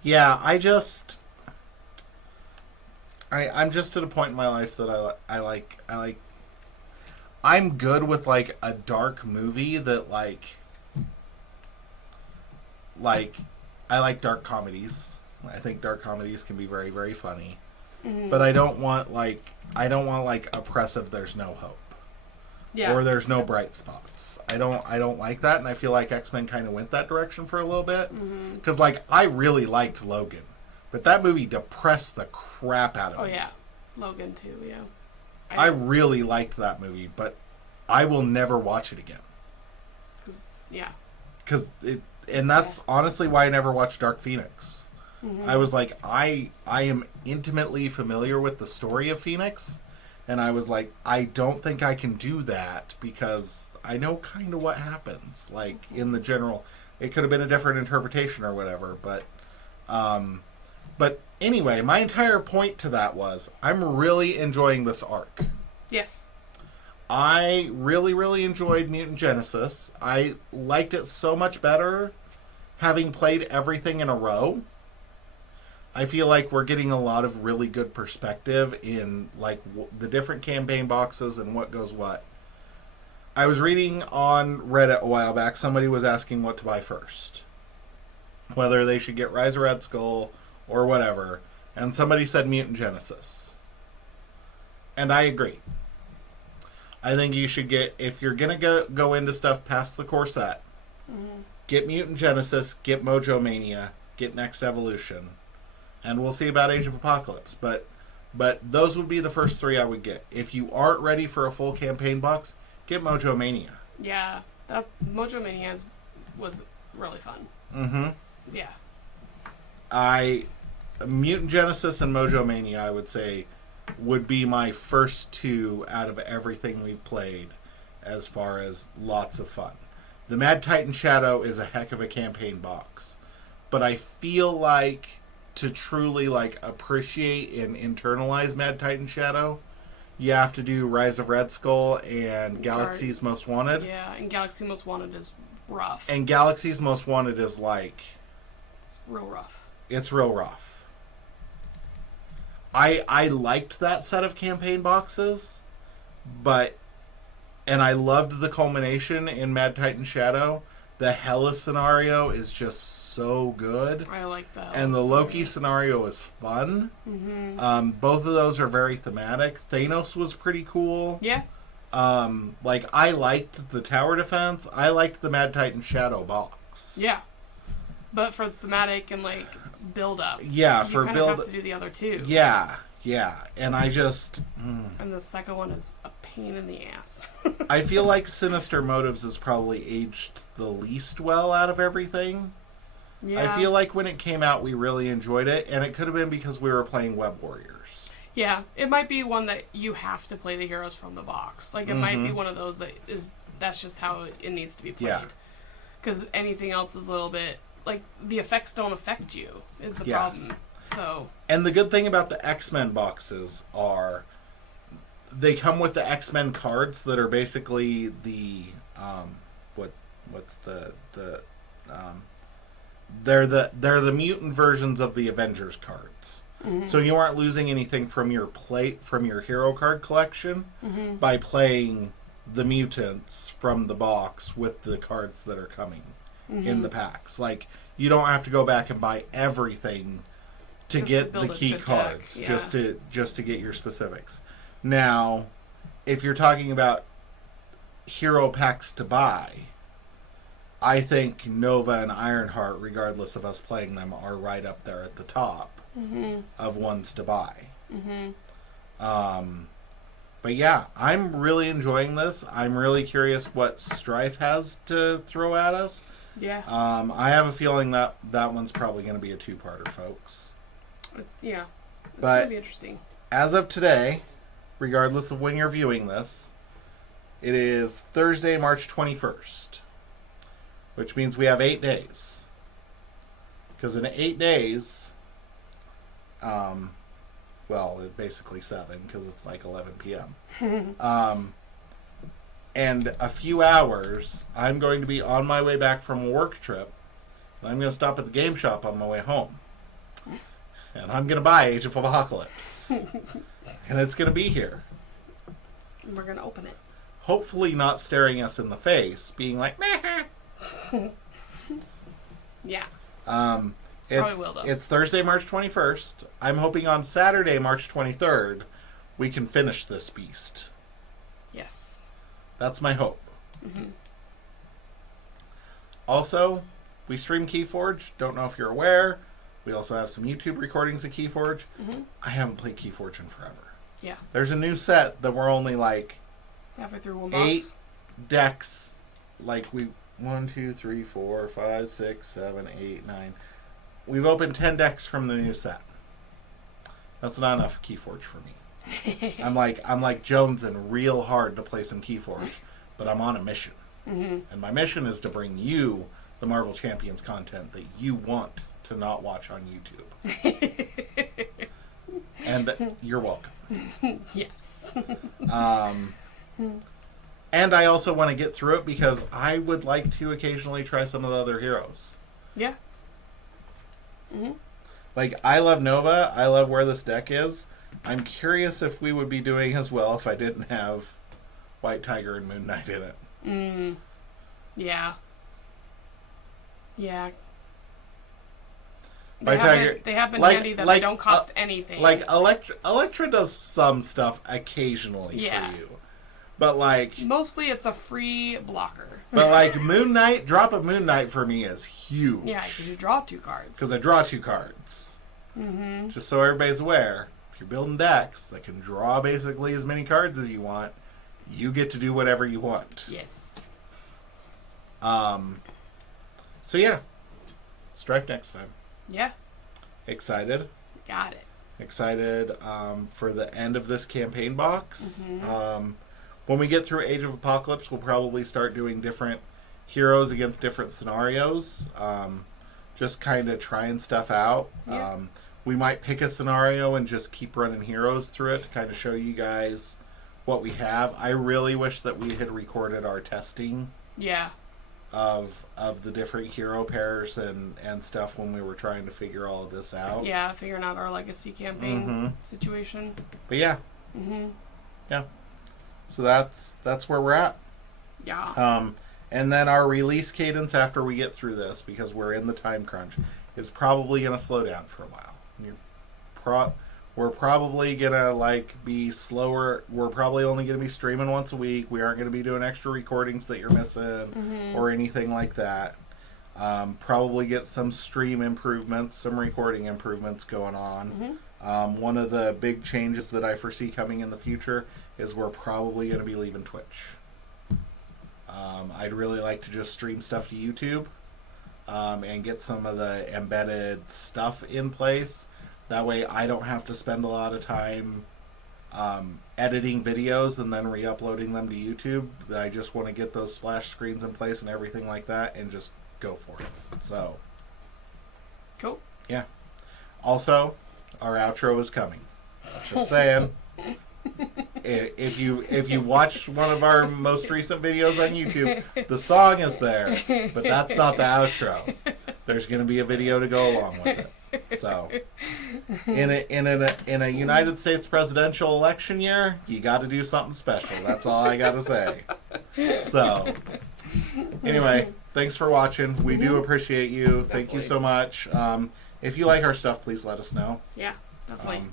Yeah, I'm just at a point in my life that I like. I'm good with, like, a dark movie that, like I like dark comedies. I think dark comedies can be very, very funny. Mm-hmm. But I don't want oppressive There's No Hope. Yeah. Or there's no bright spots. I don't like that, and I feel like X-Men kind of went that direction for a little bit. Because, like, I really liked Logan, but that movie depressed the crap out of me. Oh, yeah. Logan, too, yeah. I really liked that movie, but I will never watch it again. Yeah. And that's honestly why I never watched Dark Phoenix. Mm-hmm. I was like, I am intimately familiar with the story of Phoenix. And I was like, I don't think I can do that because I know kind of what happens. Like, in the general, it could have been a different interpretation or whatever. But anyway, my entire point to that was I'm really enjoying this arc. Yes. I really, really enjoyed Mutant Genesis. I liked it so much better having played everything in a row. I feel like we're getting a lot of really good perspective in, like, the different campaign boxes and what goes what. I was reading on Reddit a while back, somebody was asking what to buy first. Whether they should get Rise of Red Skull or whatever. And somebody said Mutant Genesis. And I agree. I think you should get, if you're going to go into stuff past the core set, get Mutant Genesis, get Mojo Mania, get Next Evolution. And we'll see about Age of Apocalypse. But those would be the first three I would get. If you aren't ready for a full campaign box, get Mojo Mania. Yeah. That Mojo Mania was really fun. Mm-hmm. Yeah. Mutant Genesis and Mojo Mania, I would say, would be my first two out of everything we've played as far as lots of fun. The Mad Titan Shadow is a heck of a campaign box. But I feel like to truly, like, appreciate and internalize Mad Titan Shadow, you have to do Rise of Red Skull and Galaxy's Most Wanted. Yeah, and Galaxy Most Wanted is rough. And Galaxy's Most Wanted is, like... It's real rough. It's real rough. I liked that set of campaign boxes, and I loved the culmination in Mad Titan Shadow. The Hela scenario is just so good. I like that. And the Loki scenario is fun. Mm-hmm. Both of those are very thematic. Thanos was pretty cool. Yeah. Like, I liked the tower defense. I liked the Mad Titan Shadow box. Yeah. But for thematic and, like, build up. Yeah, for build up. You have to do the other two. Yeah. And I just... And the second one is a pain in the ass. I feel like Sinister Motives is probably aged the least well out of everything. Yeah. I feel like when it came out, we really enjoyed it, and it could have been because we were playing Web Warriors. Yeah, it might be one that you have to play the heroes from the box. Like, it might be one of those that's just how it needs to be played. Yeah. Because anything else is a little bit, like, the effects don't affect you, is the problem. So. And the good thing about the X-Men boxes are they come with the X-Men cards that are basically the, they're the mutant versions of the Avengers cards. Mm-hmm. So you aren't losing anything from your hero card collection by playing the mutants from the box with the cards that are coming in the packs. Like, you don't have to go back and buy everything to get the key cards just to get your specifics. Now, if you're talking about hero packs to buy, I think Nova and Ironheart, regardless of us playing them, are right up there at the top of ones to buy. But yeah, I'm really enjoying this. I'm really curious what Strife has to throw at us. Yeah. I have a feeling that one's probably going to be a two-parter, folks. It's going to be interesting. As of today, regardless of when you're viewing this, it is Thursday, March 21st. Which means we have 8 days. Because in 8 days, it's basically 7 because it's like 11 p.m. And a few hours, I'm going to be on my way back from a work trip. And I'm going to stop at the game shop on my way home. And I'm going to buy Age of Apocalypse. And it's going to be here. And we're going to open it. Hopefully not staring us in the face, being like, meh. Yeah. It's, will, though. It's Thursday, March 21st. I'm hoping on Saturday, March 23rd, we can finish this beast. Yes. That's my hope. Also, we stream Keyforge. Don't know if you're aware. We also have some YouTube recordings of Keyforge. I haven't played Keyforge in forever. Yeah. There's a new set that we're only like halfway through one 8 box. decks. Like 1, 2, 3, 4, 5, 6, 7, 8, 9. We've opened 10 decks from the new set. That's not enough Keyforge for me. I'm like jonesing real hard to play some Keyforge, but I'm on a mission. And my mission is to bring you the Marvel Champions content that you want to not watch on YouTube. And you're welcome. Yes. And I also want to get through it because I would like to occasionally try some of the other heroes. Yeah. Like, I love Nova. I love where this deck is. I'm curious if we would be doing as well if I didn't have White Tiger and Moon Knight in it. Yeah. Yeah. White Tiger, they have been handy that they don't cost anything. Like, Elektra does some stuff occasionally for you. But, like... mostly it's a free blocker. But, like, Moon Knight, drop of Moon Knight for me is huge. Yeah, because you draw 2 cards. Because I draw 2 cards. Just so everybody's aware, if you're building decks that can draw basically as many cards as you want, you get to do whatever you want. Yes. So, yeah. Strike next time. Yeah. Excited? Got it. Excited for the end of this campaign box. When we get through Age of Apocalypse, we'll probably start doing different heroes against different scenarios. Just kind of trying stuff out. Yeah. We might pick a scenario and just keep running heroes through it to kind of show you guys what we have. I really wish that we had recorded our testing. Yeah. Of the different hero pairs and stuff when we were trying to figure all of this out. Yeah, figuring out our legacy campaign situation. But yeah. Yeah. So that's where we're at. Yeah. And then our release cadence after we get through this, because we're in the time crunch, is probably going to slow down for a while. We're probably going to be slower. We're probably only going to be streaming once a week. We aren't going to be doing extra recordings that you're missing or anything like that. Probably get some stream improvements, some recording improvements going on. One of the big changes that I foresee coming in the future is we're probably going to be leaving Twitch. I'd really like to just stream stuff to YouTube. and get some of the embedded stuff in place. That way I don't have to spend a lot of time editing videos and then re-uploading them to YouTube. I just want to get those splash screens in place and everything like that and just go for it. So, cool. Yeah. Also, our outro is coming. Just saying. If you watch one of our most recent videos on YouTube, the song is there, but that's not the outro. There's going to be a video to go along with it. So, in a United States presidential election year, you got to do something special. That's all I got to say. So, anyway, thanks for watching. We do appreciate you. Definitely. Thank you so much. If you like our stuff, please let us know. Yeah, definitely.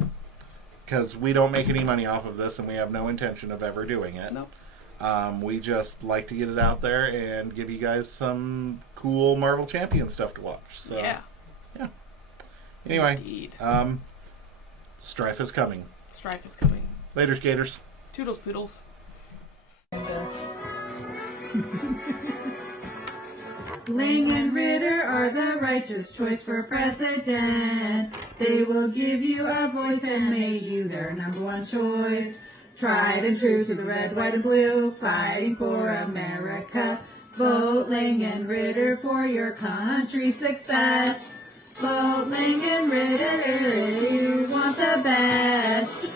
Because we don't make any money off of this, and we have no intention of ever doing it. Nope. We just like to get it out there and give you guys some cool Marvel Champion stuff to watch. So, yeah. Anyway, indeed. Strife is coming. Strife is coming. Later, skaters. Toodles poodles. Ling and Ritter are the righteous choice for president. They will give you a voice and make you their number one choice. Tried and true through the red, white, and blue, fighting for America. Vote Ling and Ritter for your country's success. Vote Ling and Ritter, you want the best.